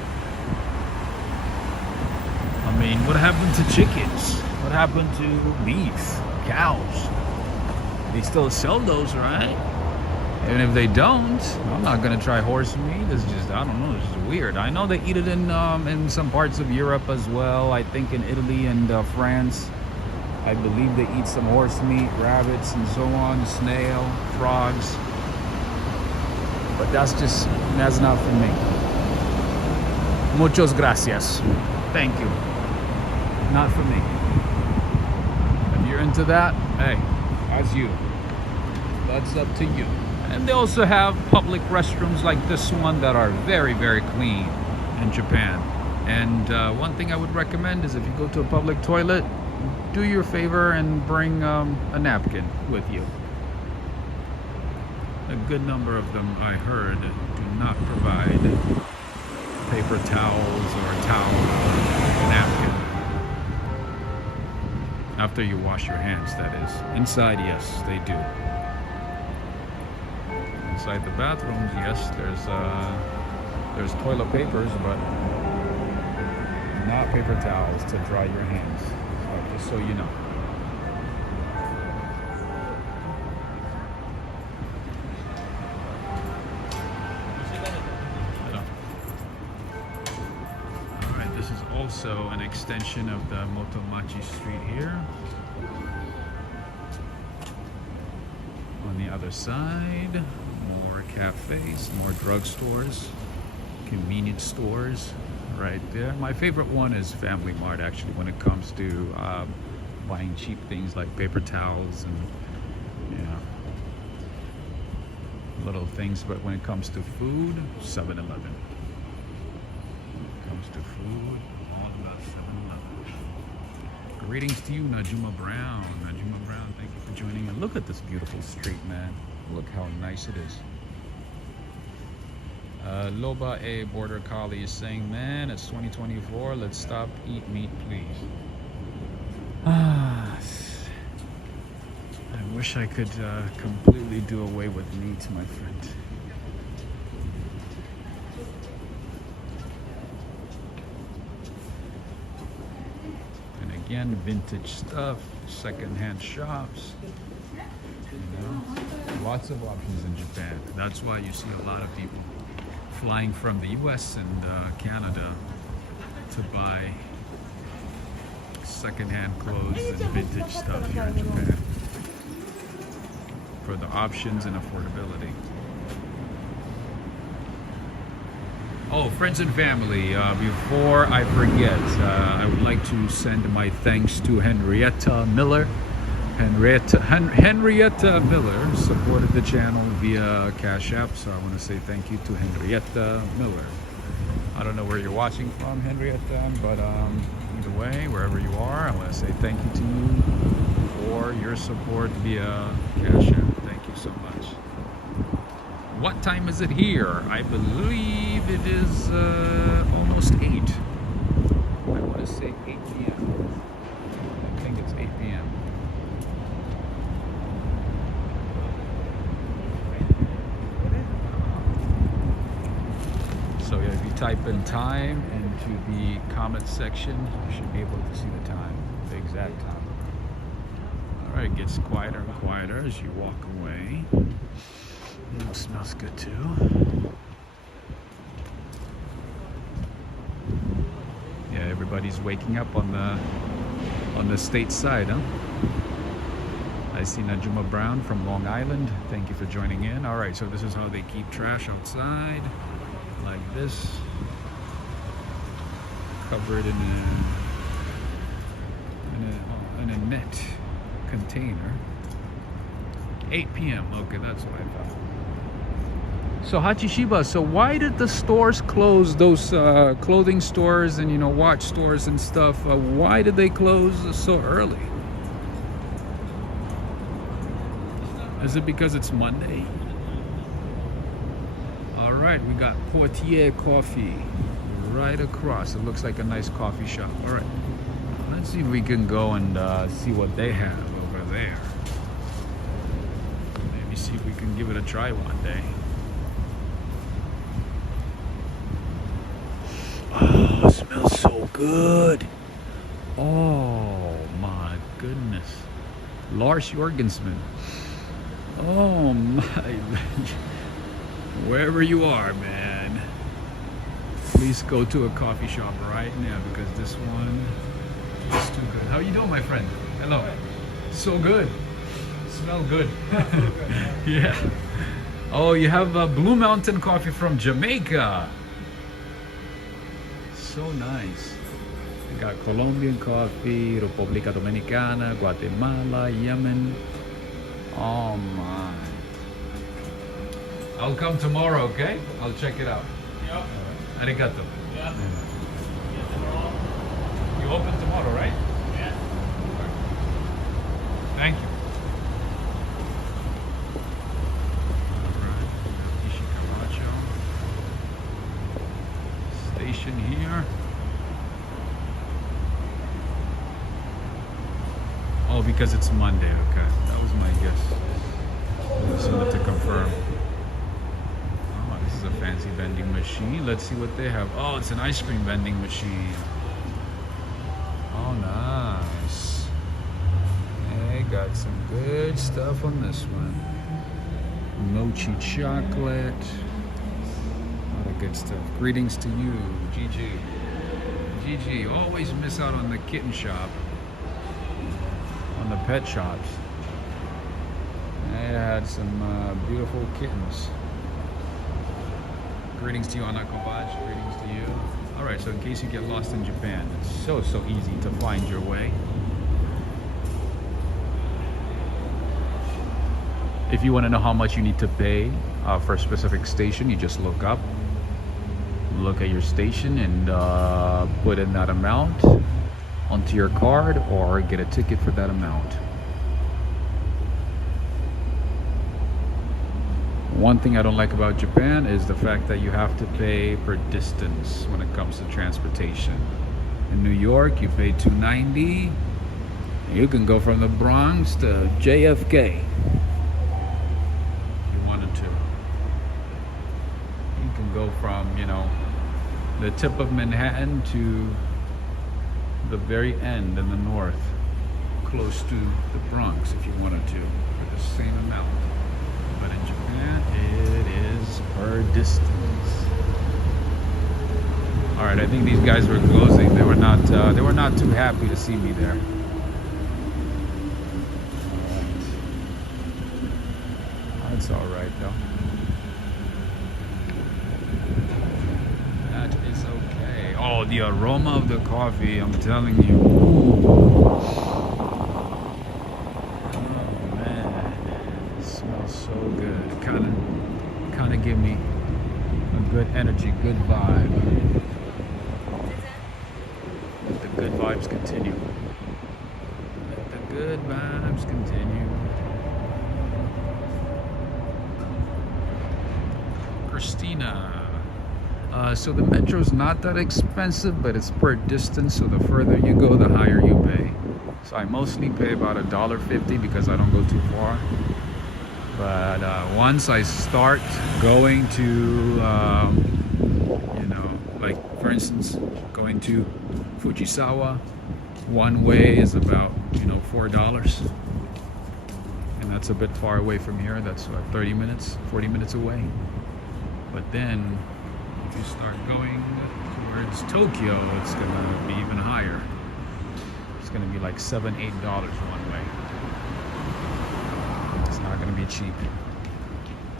I mean, what happened to chickens? What happened to beef, cows? They still sell those, right? And if they don't, I'm not gonna try horse meat. It's just, I don't know, it's just weird. I know they eat it in some parts of Europe as well. I think in Italy and France. I believe they eat some horse meat, rabbits and so on, snail, frogs. But that's not for me. Muchas gracias. Thank you. Not for me. If you're into that, hey, that's you. That's up to you. And they also have public restrooms like this one that are very, very clean in Japan. And one thing I would recommend is if you go to a public toilet, do your favor and bring a napkin with you. A good number of them, I heard, do not provide paper towels or a towel or a napkin. After you wash your hands, that is. Inside, yes, they do. Inside the bathrooms, yes, there's toilet papers, but not paper towels to dry your hands. So, just so you know. Alright, this is also an extension of the Motomachi street here. On the other side, more cafes, more drugstores, convenience stores right there. My favorite one is Family Mart, actually, when it comes to buying cheap things like paper towels and little things. But when it comes to food, 7-Eleven. When it comes to food, all about 7-Eleven. Greetings to you, Najuma Brown. Najuma Brown, thank you for joining in. Look at this beautiful street, man. Look how nice it is. Loba A Border Collie is saying, man, it's 2024. Let's stop eat meat, please. I wish I could completely do away with meat, my friend. And again, vintage stuff, secondhand shops. You know, lots of options in Japan. That's why you see a lot of people flying from the US and Canada to buy secondhand clothes and vintage stuff here in Japan for the options and affordability. Oh, friends and family, before I forget, I would like to send my thanks to Henrietta Miller. Henrietta Miller supported the channel via Cash App, so I want to say thank you to Henrietta Miller. I don't know where you're watching from, Henrietta, but either way, wherever you are, I want to say thank you to you for your support via Cash App. Thank you so much. What time is it here? I believe it is almost 8. I want to say 8 p.m. I think it's 8 p.m. So yeah, if you type in time into the comment section, you should be able to see the time, the exact time. All right, it gets quieter and quieter as you walk away. It smells good too. Yeah, everybody's waking up on the state side, huh? I see Najuma Brown from Long Island. Thank you for joining in. All right, so this is how they keep trash outside, like this, covered in a net container. 8 p.m. Okay, that's what I thought. So Hachishiba, so why did the stores close, those clothing stores and watch stores and stuff? Why did they close so early? Is it because it's Monday? All right, we got Portier Coffee right across. It looks like a nice coffee shop. All right, Let's see if we can go and see what they have over there. Maybe see if we can give it a try one day. Oh, it smells so good. Oh my goodness. Lars Jorgensman. Oh my. Wherever you are, man, please go to a coffee shop right now because this one is too good. How you doing, my friend? Hello. So good. Smell good. Yeah. Oh, you have Blue Mountain coffee from Jamaica. So nice. We got Colombian coffee, República Dominicana, Guatemala, Yemen. Oh my. I'll come tomorrow, okay? I'll check it out. Yep. Arigato. Yeah. You open tomorrow, right? Yeah. Thank you. Alright, Ishikamacho. Station here. Oh, because it's Monday, okay. That was my guess. I just wanted to confirm. Oh, this is a fancy vending machine. Let's see what they have. Oh, it's an ice cream vending machine. Oh, nice. They got some good stuff on this one. Mochi chocolate. A lot of good stuff. Greetings to you, Gigi. Gigi, always miss out on the kitten shop. On the pet shops. They had some beautiful kittens. Greetings to you, Anna Kovac. Greetings to you. Alright, so in case you get lost in Japan, it's so easy to find your way. If you want to know how much you need to pay for a specific station, you just look up, look at your station, and put in that amount onto your card or get a ticket for that amount. One thing I don't like about Japan is the fact that you have to pay per distance when it comes to transportation. In New York, you pay $2.90. You can go from the Bronx to JFK if you wanted to. You can go from, you know, the tip of Manhattan to the very end in the north, close to the Bronx if you wanted to, for the same amount. But in Japan, it is per distance. All right, I think these guys were closing. They were not too happy to see me there. That's all right though. That is okay. Oh, the aroma of the coffee! I'm telling you. Ooh. So good. Kind of give me a good energy, good vibe. Let the good vibes continue. Let the good vibes continue. Christina. So the metro's not that expensive, but it's per distance. So the further you go, the higher you pay. So I mostly pay about $1.50 because I don't go too far. But once I start going to, you know, like for instance, going to Fujisawa, one way is about, you know, $4. And that's a bit far away from here. That's 30 minutes, 40 minutes away. But then if you start going towards Tokyo, it's going to be even higher. It's going to be like $7, $8 one way. Not going to be cheap.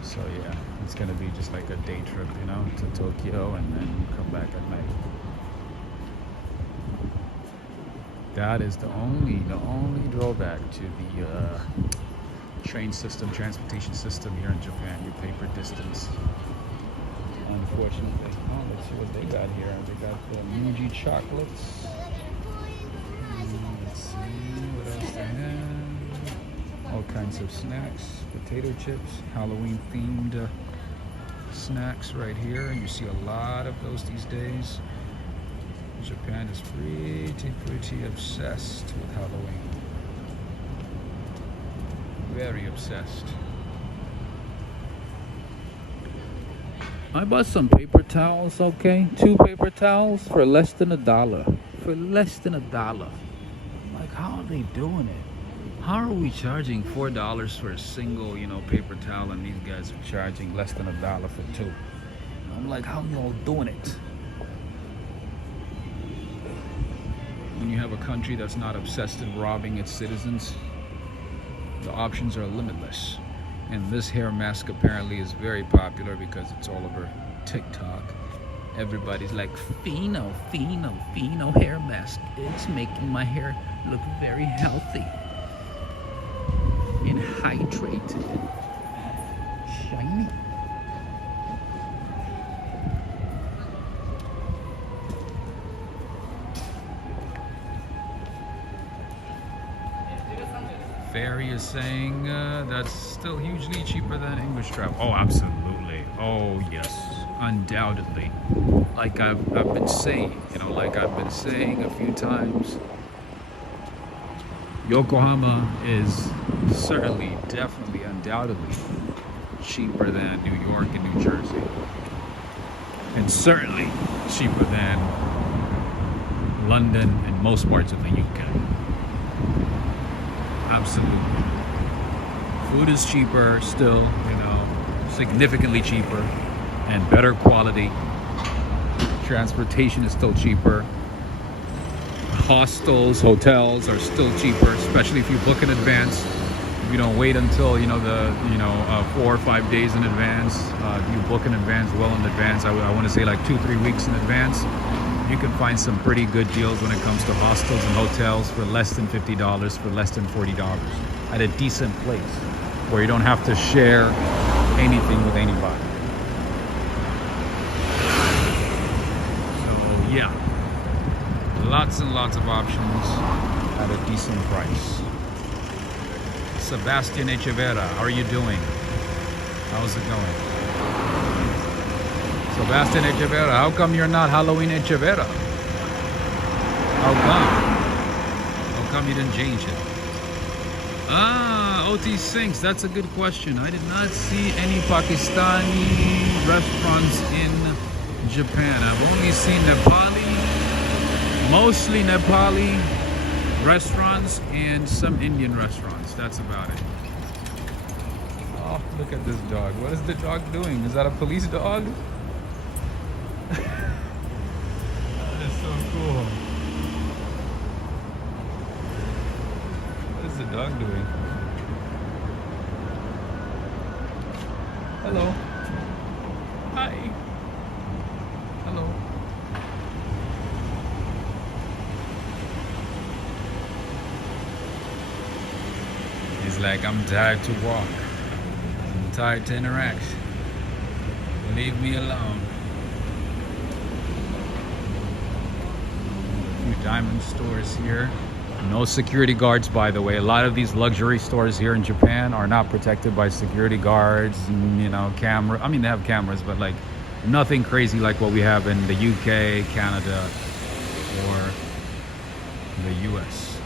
So yeah, it's going to be just like a day trip, you know, to Tokyo and then come back at night. That is the only drawback to the train system, transportation system here in Japan. You pay per distance, unfortunately. Oh, let's see what they got here. They got the Muji chocolates. Let's see what else they have. All kinds of snacks, potato chips, Halloween themed snacks right here. You see a lot of those these days. Japan is pretty obsessed with Halloween. Very obsessed. I bought some paper towels, okay? 2 paper towels for less than $1. For less than $1. Like, how are they doing it? How are we charging $4 for a single, paper towel, and these guys are charging less than $1 for 2? I'm like, how y'all doing it? When you have a country that's not obsessed in robbing its citizens, the options are limitless. And this hair mask apparently is very popular because it's all over TikTok. Everybody's like, Fino hair mask. It's making my hair look very healthy and hydrated and shiny. Ferry is saying that's still hugely cheaper than English travel. Oh, absolutely. Oh, yes, undoubtedly. Like I've been saying, a few times, Yokohama is certainly, definitely, undoubtedly cheaper than New York and New Jersey. And certainly cheaper than London and most parts of the UK. Absolutely. Food is cheaper still, significantly cheaper and better quality. Transportation is still cheaper. Hostels, hotels are still cheaper, especially if you book in advance. If you don't wait until 4 or 5 days in advance. If you book in advance, well in advance, I want to say like 2-3 weeks in advance, you can find some pretty good deals when it comes to hostels and hotels for less than $50, for less than $40 at a decent place where you don't have to share anything with anybody. So yeah, lots and lots of options at a decent price. Sebastian Echeverra, how are you doing? How's it going? Sebastian Echeverra, how come you're not Halloween Echeverra? How come? How come you didn't change it? OT Sinks, that's a good question. I did not see any Pakistani restaurants in Japan. I've only seen mostly Nepali restaurants and some Indian restaurants. That's about it. Oh, look at this dog. What is the dog doing? Is that a police dog? That is so cool. What is the dog doing? Hello. Hi. Hello. He's like, I'm tired to walk. I'm tired to interact. Leave me alone. Diamond stores here. No security guards, by the way. A lot of these luxury stores here in Japan are not protected by security guards, camera. I mean, they have cameras, but like nothing crazy like what we have in the UK, Canada, or the US.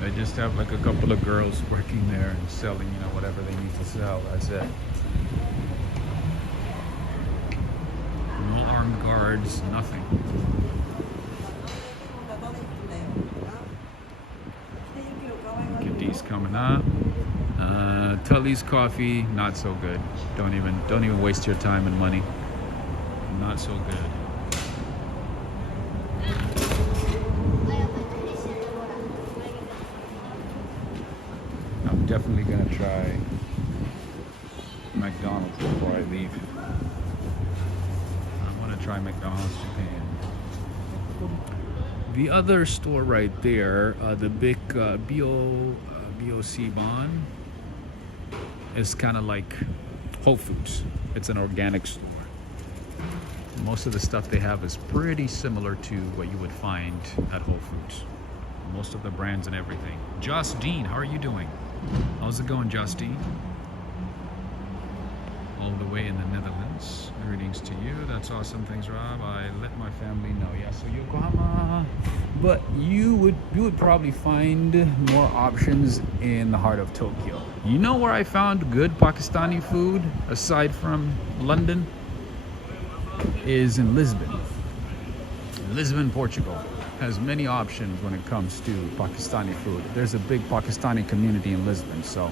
They just have like a couple of girls working there and selling, whatever they need to sell. That's it. No armed guards, nothing. Kitty's coming up. Tully's coffee, not so good. Don't even waste your time and money. Not so good. I'm definitely gonna try McDonald's before I leave. I want to try McDonald's Japan. The other store right there, the big Biosiban, is kind of like Whole Foods. It's an organic store. Most of the stuff they have is pretty similar to what you would find at Whole Foods. Most of the brands and everything. Justine, how are you doing? How's it going, Justine? All the way in the Netherlands. Greetings to you. That's awesome. Thanks, Rob. I let my family know. Yeah, so Yokohama. But you would probably find more options in the heart of Tokyo. You know where I found good Pakistani food aside from London? Is in Lisbon. Lisbon, Portugal has many options when it comes to Pakistani food. There's a big Pakistani community in Lisbon, so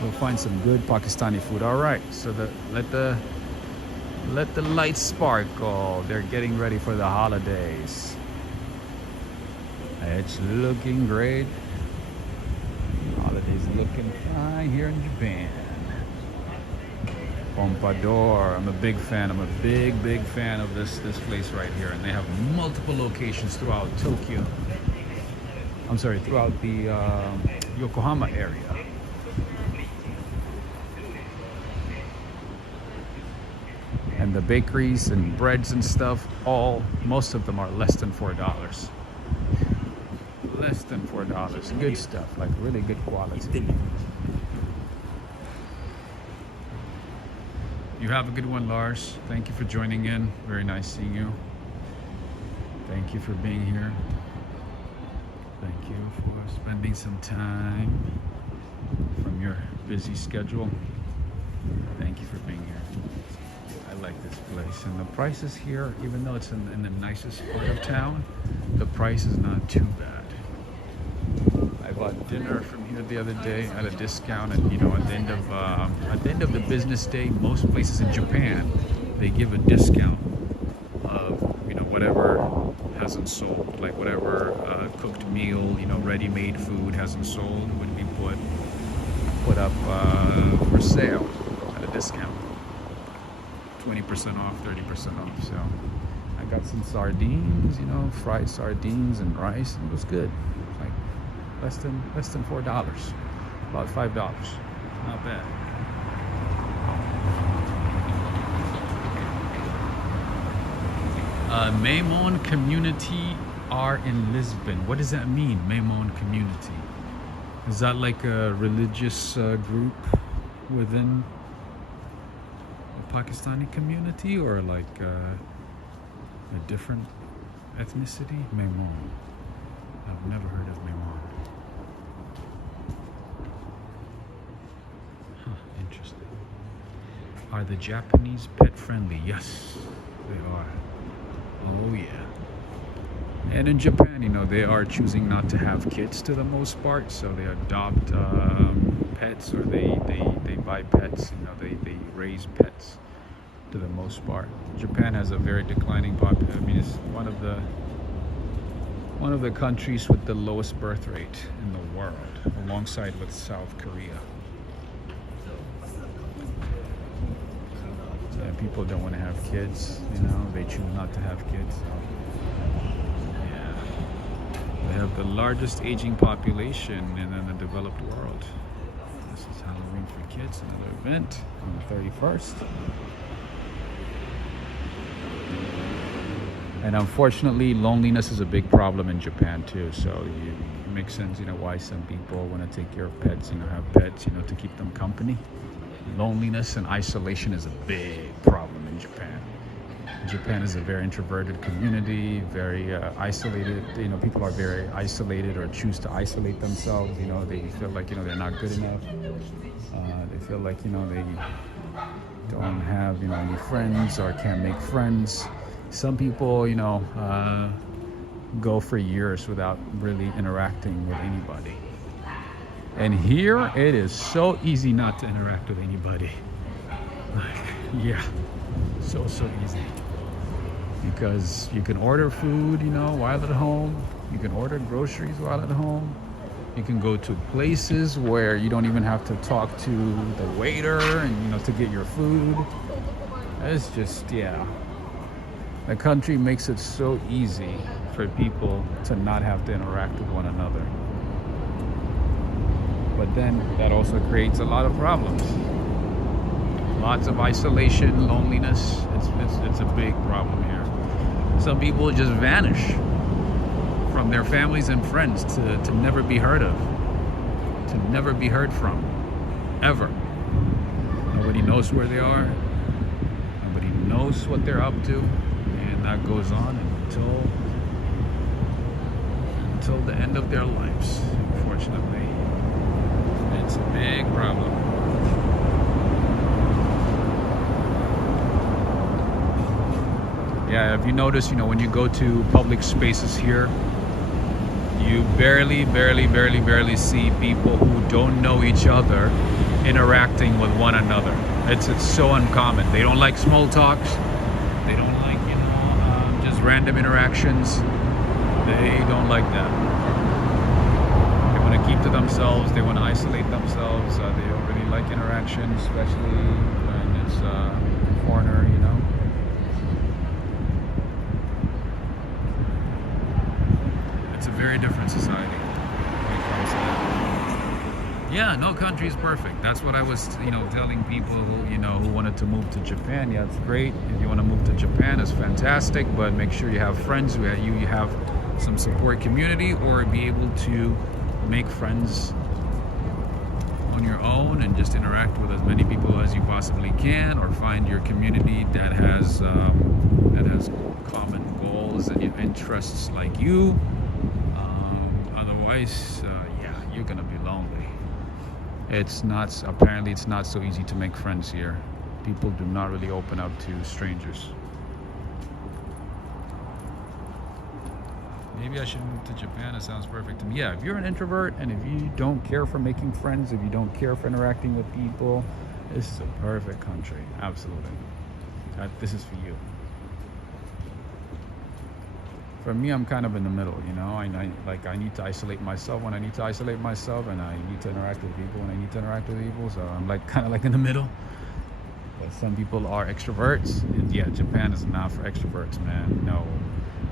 you'll find some good Pakistani food. All right, so let the lights sparkle. They're getting ready for the holidays. It's looking great. Holidays looking fine here in Japan. Pompadour. I'm a big fan. I'm a big fan of this place right here, and they have multiple locations throughout Tokyo. I'm sorry, throughout the Yokohama area. And the bakeries and breads and stuff, most of them are less than $4. Less than $4. Good stuff, like really good quality. You have a good one, Lars. Thank you for joining in. Very nice seeing you. Thank you for being here. Thank you for spending some time from your busy schedule. Thank you for being here. I like this place, and the prices here, even though it's in the nicest part of town, the price is not too bad. I bought dinner from here the other day at a discount, and at the end of the business day, most places in Japan, they give a discount of whatever hasn't sold, like whatever cooked meal, ready-made food hasn't sold would be put up for sale at a discount. 20% off, 30% off. So I got some sardines, fried sardines and rice, and it was good. Like less than $4, about $5. Not bad. Maimon community are in Lisbon. What does that mean, Maimon community? Is that like a religious group within a Pakistani community, or like a different ethnicity? Maimon. I've never heard of Maimon. Huh, interesting. Are the Japanese pet friendly? Yes, they are. Oh yeah. And in Japan, they are choosing not to have kids to the most part, so they adopt pets, or they buy pets. They raise pets to the most part. Japan has a very declining population. I mean, it's one of the countries with the lowest birth rate in the world, alongside with South Korea. Yeah, people don't want to have kids. They choose not to have kids. They have the largest aging population in the developed world. This is Halloween for Kids, another event on the 31st. And unfortunately, loneliness is a big problem in Japan too. So it makes sense, why some people want to take care of pets, have pets, to keep them company. Loneliness and isolation is a big problem in Japan. Japan is a very introverted community, very isolated. People are very isolated, or choose to isolate themselves. They feel like they're not good enough. They feel like they don't have any friends, or can't make friends. Some people go for years without really interacting with anybody. And here it is so easy not to interact with anybody. Yeah, so easy. Because you can order food, while at home. You can order groceries while at home. You can go to places where you don't even have to talk to the waiter and to get your food. It's just, yeah. The country makes it so easy for people to not have to interact with one another. But then that also creates a lot of problems. Lots of isolation, loneliness. It's a big problem here. Some people just vanish from their families and friends to never be heard of, to never be heard from, ever. Nobody knows where they are. Nobody knows post what they're up to, and that goes on until the end of their lives, unfortunately. It's a big problem. Yeah, if you notice, when you go to public spaces here, you barely see people who don't know each other interacting with one another. It's so uncommon. They don't like small talks. They don't like, just random interactions. They don't like that. They want to keep to themselves. They want to isolate themselves. They don't really like interaction, especially when it's a foreigner, It's a very different society when it comes to that. Yeah, no country is perfect. That's what I was, telling people who wanted to move to Japan. Yeah, it's great. If you want to move to Japan, it's fantastic, but make sure you have friends, you have some support community, or be able to make friends on your own and just interact with as many people as you possibly can, or find your community that has common goals and interests like you. Otherwise, you're gonna be lonely. Apparently it's not so easy to make friends here. People do not really open up to strangers. Maybe I should move to Japan. It sounds perfect to me. Yeah, if you're an introvert and if you don't care for making friends, if you don't care for interacting with people, this is a perfect country. Absolutely. This is for you. For me, I'm kind of in the middle, I need to isolate myself when I need to isolate myself, and I need to interact with people when I need to interact with people. So I'm kind of in the middle. But some people are extroverts. And yeah, Japan is not for extroverts, man. No.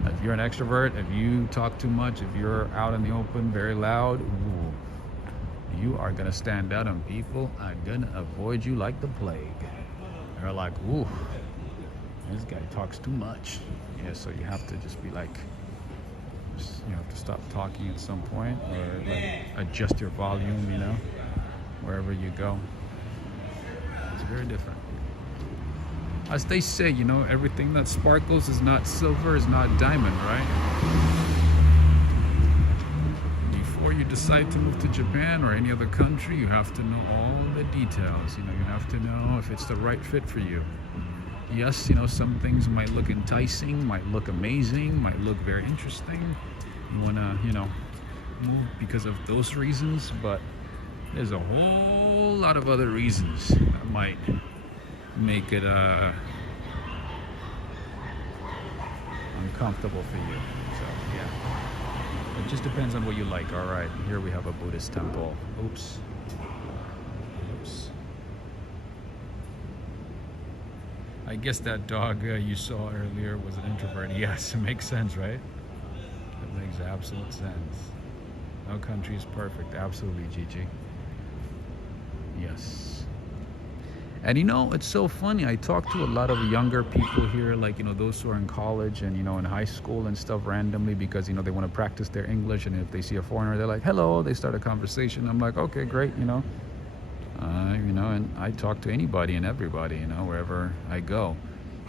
If you're an extrovert, if you talk too much, if you're out in the open, very loud, you are gonna stand out, and people are gonna avoid you like the plague. They're like, ooh, this guy talks too much. Yeah, so you have to just be like, you have to stop talking at some point, or adjust your volume, wherever you go. It's very different. As they say, everything that sparkles is not silver, is not diamond, right? Before you decide to move to Japan or any other country, you have to know all the details. You have to know if it's the right fit for you. Yes, some things might look enticing, might look amazing, might look very interesting. You want to, move because of those reasons, but there's a whole lot of other reasons that might make it uncomfortable for you. So, yeah. It just depends on what you like. All right, here we have a Buddhist temple. Oops. I guess that dog you saw earlier was an introvert. Yes, it makes sense, right? It makes absolute sense. No country is perfect. Absolutely, Gigi. Yes. And it's so funny. I talk to a lot of younger people here, those who are in college and, in high school and stuff randomly because, they want to practice their English. And if they see a foreigner, they're like, hello. They start a conversation. I'm like, okay, great, and I talk to anybody and everybody, wherever I go.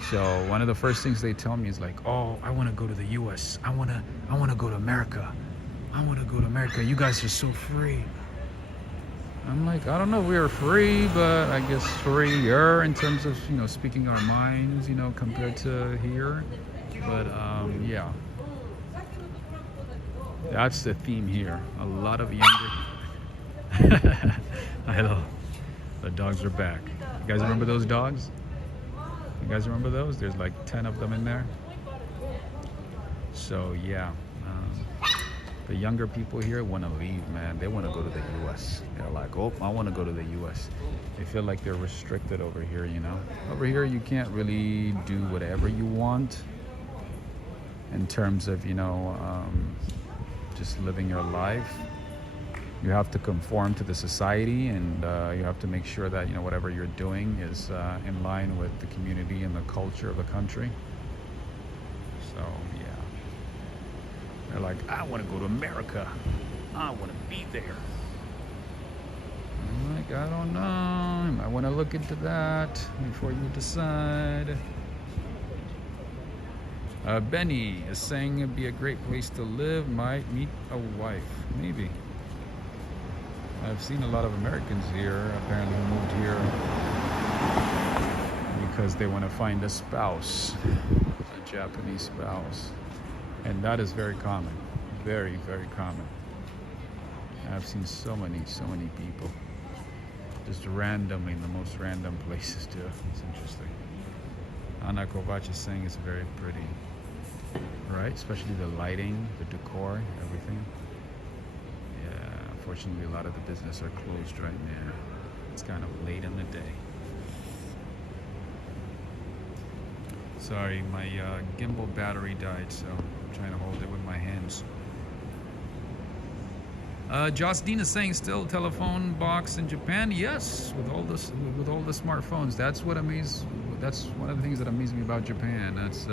So one of the first things they tell me is like, oh, I want to go to the US. I want to go to America. I want to go to America. You guys are so free. I'm like, I don't know if we are free, but I guess freer in terms of, speaking our minds, compared to here. But yeah, that's the theme here. A lot of younger. Hello. The dogs are back. You guys remember those dogs? You guys remember those? There's like 10 of them in there. So yeah, the younger people here want to leave, man. They want to go to the US. They're like, oh, I want to go to the US. They feel like they're restricted over here, Over here, you can't really do whatever you want in terms of, just living your life. You have to conform to the society, and you have to make sure that whatever you're doing is in line with the community and the culture of the country. So yeah, they're like, I want to go to America. I want to be there. I'm like, I don't know. I want to look into that before you decide. Benny is saying it'd be a great place to live. Might meet a wife. Maybe. I've seen a lot of Americans here, apparently who moved here because they want to find a spouse, a Japanese spouse. And that is very common. Very, very common. I've seen so many people. Just randomly in the most random places too. It's interesting. Anna Kovac is saying it's very pretty. Right? Especially the lighting, the decor, everything. Yeah, unfortunately a lot of the business are closed right now. It's kind of late in the day. Sorry, my gimbal battery died, so I'm trying to hold it with my hands. Joss Dean is saying still telephone box in Japan. Yes, with all the smartphones. That's one of the things that amazes me about Japan. That's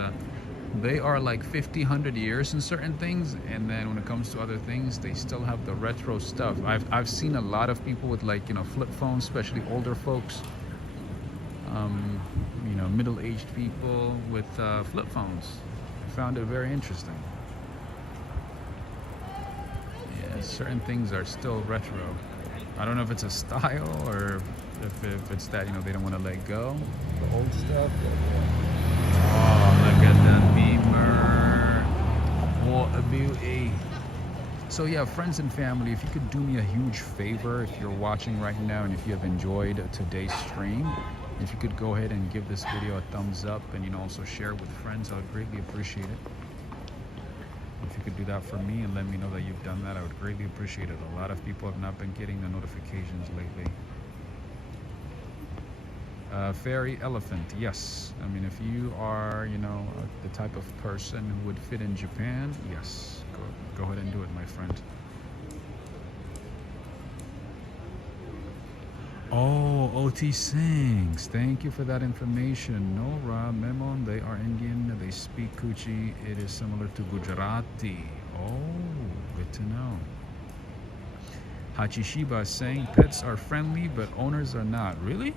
they are like 50, 100 years in certain things, and then when it comes to other things, they still have the retro stuff. I've seen a lot of people with, like, you know, flip phones, especially older folks. You know, middle-aged people with flip phones. I found it very interesting. Yeah, certain things are still retro. I don't know if it's a style or if it's that, you know, they don't want to let go. The old stuff. Oh, look at that Beamer. What a beauty. So yeah, friends and family, if you could do me a huge favor, if you're watching right now and if you have enjoyed today's stream, if you could go ahead and give this video a thumbs up and, you know, also share it with friends, I would greatly appreciate it. If you could do that for me and let me know that you've done that, I would greatly appreciate it. A lot of people have not been getting the notifications lately. Fairy elephant, yes. I mean, if you are, you know, the type of person who would fit in Japan, yes. Go ahead and do it, my friend. Oh, OT Sings. Thank you for that information. Nora, Memon, they are Indian. They speak Kuchi. It is similar to Gujarati. Oh, good to know. Hachishiba is saying pets are friendly, but owners are not. Really?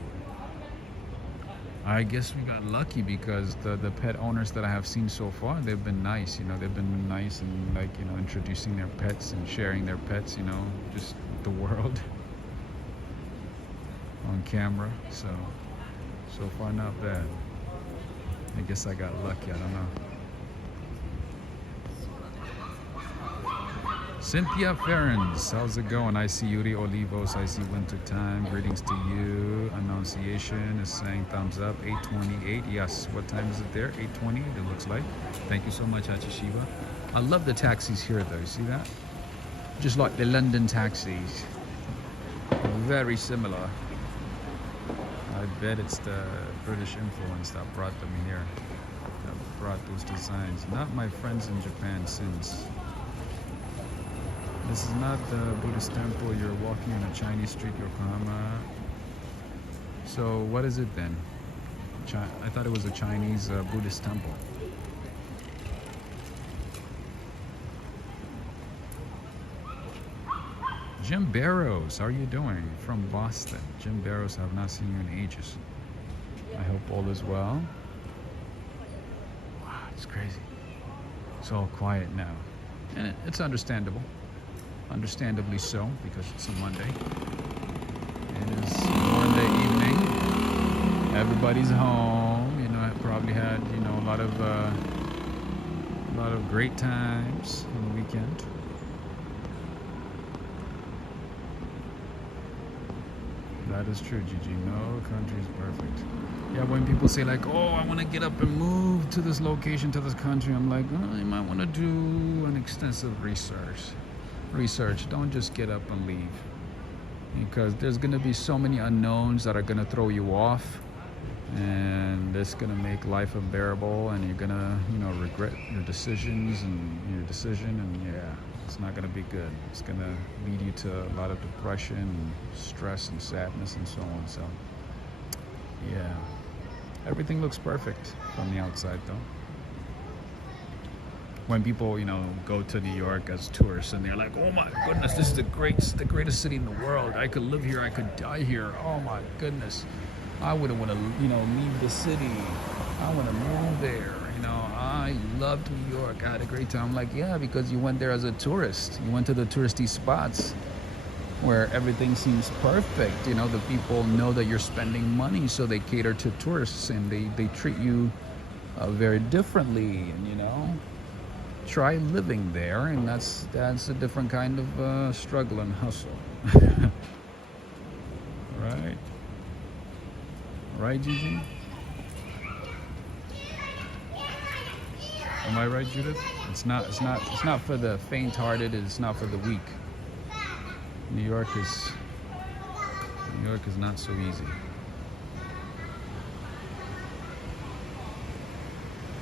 I guess we got lucky because the pet owners that I have seen so far, they've been nice. You know, they've been nice and, like, you know, introducing their pets and sharing their pets, you know, just the world. On camera, so far not bad. I guess I got lucky, I don't know. Cynthia Ferens, how's it going? I see Yuri Olivos, I see Wintertime, greetings to you. Annunciation is saying thumbs up, 8:28, yes. What time is it there? 8:20, it looks like. Thank you so much, Hachishiba. I love the taxis here though, you see that? Just like the London taxis. Very similar. I bet it's the British influence that brought them here, that brought those designs. Not my friends in Japan since. This is not the Buddhist temple. You're walking on a Chinese street, Yokohama. So what is it then? I thought it was a Chinese Buddhist temple. Jim Barrows, how are you doing? From Boston. Jim Barrows, I have not seen you in ages. I hope all is well. Wow, it's crazy. It's all quiet now. And it's understandable. Understandably so, because it's a Monday. It is Monday evening. Everybody's home. You know, I probably had, you know, a lot of great times on the weekend. That is true, Gigi. No country is perfect. Yeah, when people say like, oh, I want to get up and move to this location, to this country, I'm like, oh, you might want to do an extensive research. Don't just get up and leave, because there's going to be so many unknowns that are going to throw you off, and it's going to make life unbearable, and you're going to, you know, regret your decisions and your decision, and yeah, it's not going to be good. It's going to lead you to a lot of depression and stress and sadness and so on. So yeah, everything looks perfect from the outside though. When people, you know, go to New York as tourists and they're like, oh my goodness, this is the greatest city in the world. I could live here, I could die here. Oh my goodness, I wouldn't want to, you know, leave the city. I want to move there. you know, I loved New York. I had a great time. I'm like, yeah, because you went there as a tourist. You went to the touristy spots where everything seems perfect. You know, the people know that you're spending money, so they cater to tourists and they treat you very differently. And, you know, try living there, and that's a different kind of struggle and hustle. Right? Right, Gigi? Am I right, Judith? It's not for the faint-hearted. It's not for the weak. New York is not so easy.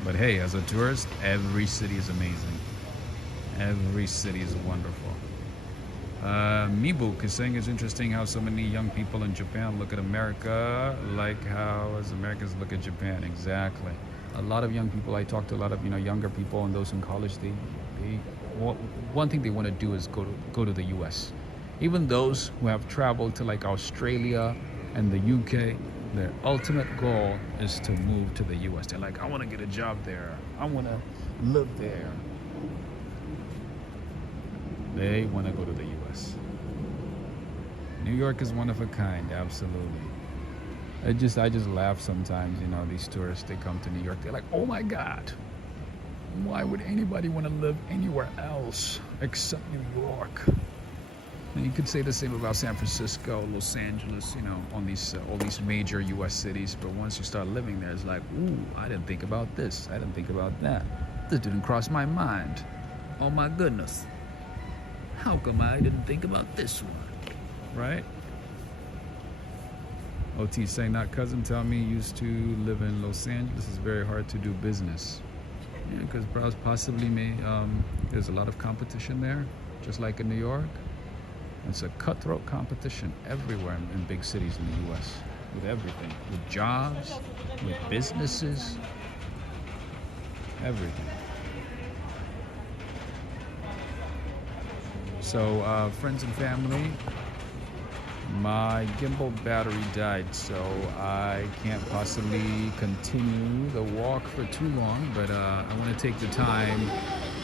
But hey, as a tourist, every city is amazing. Every city is wonderful. Mibuk is saying it's interesting how so many young people in Japan look at America like how as Americans look at Japan. Exactly. A lot of young people, I talk to a lot of, you know, younger people and those in college, they one thing they want to do is go to the US. Even those who have traveled to like Australia and the UK, their ultimate goal is to move to the US. They're like, I want to get a job there. I want to live there. They want to go to the US. New York is one of a kind, absolutely. I just laugh sometimes, you know, these tourists, they come to New York, they're like, oh my God, why would anybody want to live anywhere else except New York? And you could say the same about San Francisco, Los Angeles, you know, on these all these major US cities, but once you start living there, it's like, ooh, I didn't think about this, I didn't think about that. This didn't cross my mind. Oh my goodness. How come I didn't think about this one? Right? OT saying, not cousin, tell me, used to live in Los Angeles. It's very hard to do business. Yeah, because possibly there's a lot of competition there, just like in New York. It's a cutthroat competition everywhere in big cities in the US, with everything, with jobs, with businesses, everything. So, friends and family, my gimbal battery died, so I can't possibly continue the walk for too long, but I want to take the time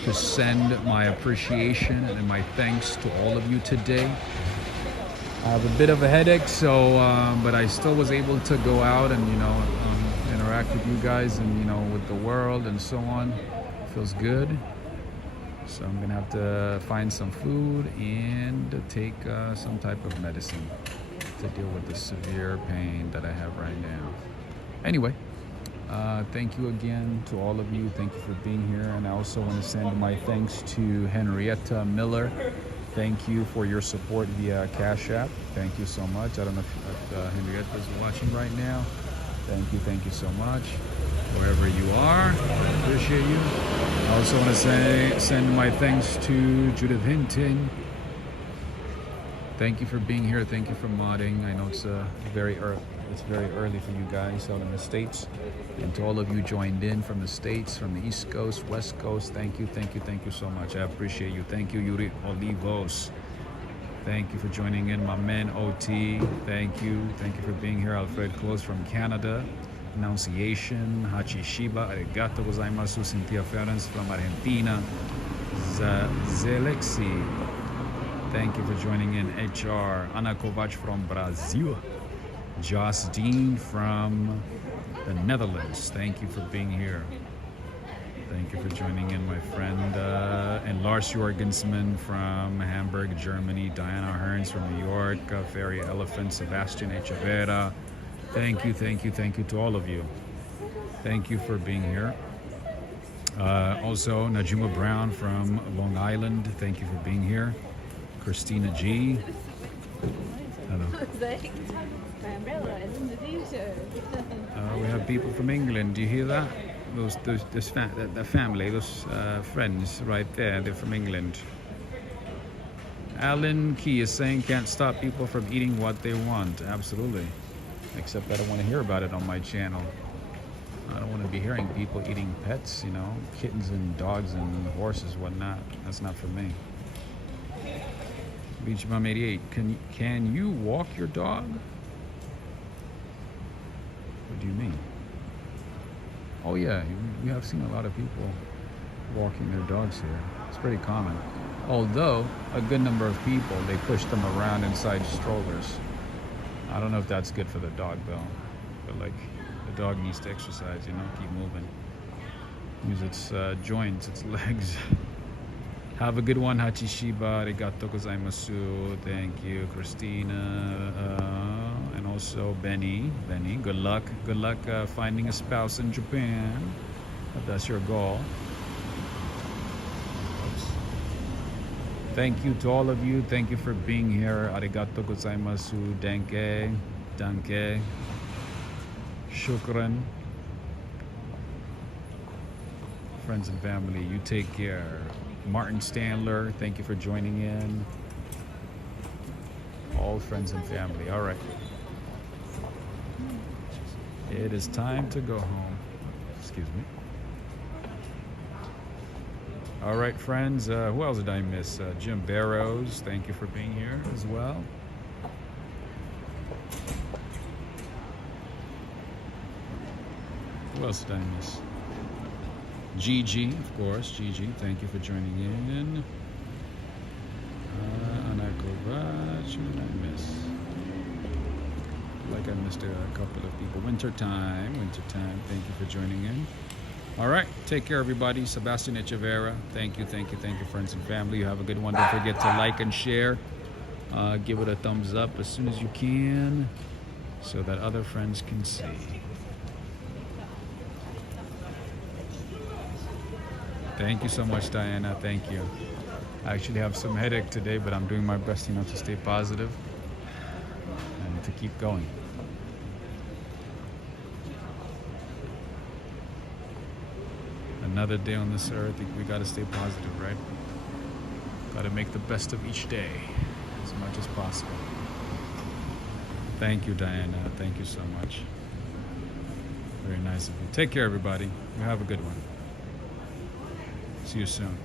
to send my appreciation and my thanks to all of you today. I have a bit of a headache, so but I still was able to go out and, you know, interact with you guys and, you know, with the world and so on. It feels good. So I'm gonna have to find some food and take some type of medicine to deal with the severe pain that I have right now. Anyway, thank you again to all of you. Thank you for being here. And I also want to send my thanks to Henrietta Miller. Thank you for your support via Cash App. Thank you so much. I don't know if Henrietta is watching right now. Thank you so much. Wherever you are, I appreciate you. I also want to send my thanks to Judith Hinton. Thank you for being here. Thank you for modding. I know it's very early for you guys out in the States. And to all of you joined in from the States, from the East Coast, West Coast, thank you so much. I appreciate you. Thank you, Yuri Olivos. Thank you for joining in, my man OT. Thank you for being here. Alfred Close from Canada. Annunciation, Hachishiba, arigato gozaimasu. Cynthia Ferens from Argentina. Zelexi, thank you for joining in. HR, Ana Kovac from Brazil. Joss Dean from the Netherlands, thank you for being here. Thank you for joining in, my friend. And Lars Jorgensman from Hamburg, Germany. Diana Hearns from New York. Fairy Elephant, Sebastian Echeverra. Thank you to all of you. Thank you for being here. Also, Najuma Brown from Long Island. Thank you for being here. Christina G. Hello. We have people from England. Do you hear that? The family, those friends right there. They're from England. Alan Key is saying can't stop people from eating what they want. Absolutely. Except I don't want to hear about it on my channel. I don't want to be hearing people eating pets, you know, kittens and dogs and horses, whatnot. That's not for me. Beach Mom 88, can you walk your dog? What do you mean? Oh yeah, we have seen a lot of people walking their dogs here. It's pretty common. Although a good number of people, they push them around inside strollers. I don't know if that's good for the dog though, but like the dog needs to exercise, you know, keep moving. Use its joints, its legs. Have a good one, Hachishiba. Arigato gozaimasu. Thank you, Christina. And also Benny. Benny, good luck. Good luck finding a spouse in Japan, if that's your goal. Oops. Thank you to all of you. Thank you for being here. Arigato gozaimasu. Danke. Danke. Shukran. Friends and family, you take care. Martin Standler, thank you for joining in. All friends and family. All right. It is time to go home. Excuse me. All right, friends. Who else did I miss? Jim Barrows, thank you for being here as well. Who else did I miss? Gigi, of course. Gigi, thank you for joining in. Anakovac, who did I miss? Like I missed a couple of people. Wintertime, thank you for joining in. All right, take care, everybody. Sebastian Echeverra, thank you, friends and family. You have a good one. Don't forget to like and share. Give it a thumbs up as soon as you can so that other friends can see. Thank you so much, Diana. Thank you. I actually have some headache today, but I'm doing my best, you know, to stay positive and to keep going. Another day on this earth, we got to stay positive, right? Got to make the best of each day as much as possible. Thank you, Diana. Thank you so much. Very nice of you. Take care, everybody. You have a good one. See you soon.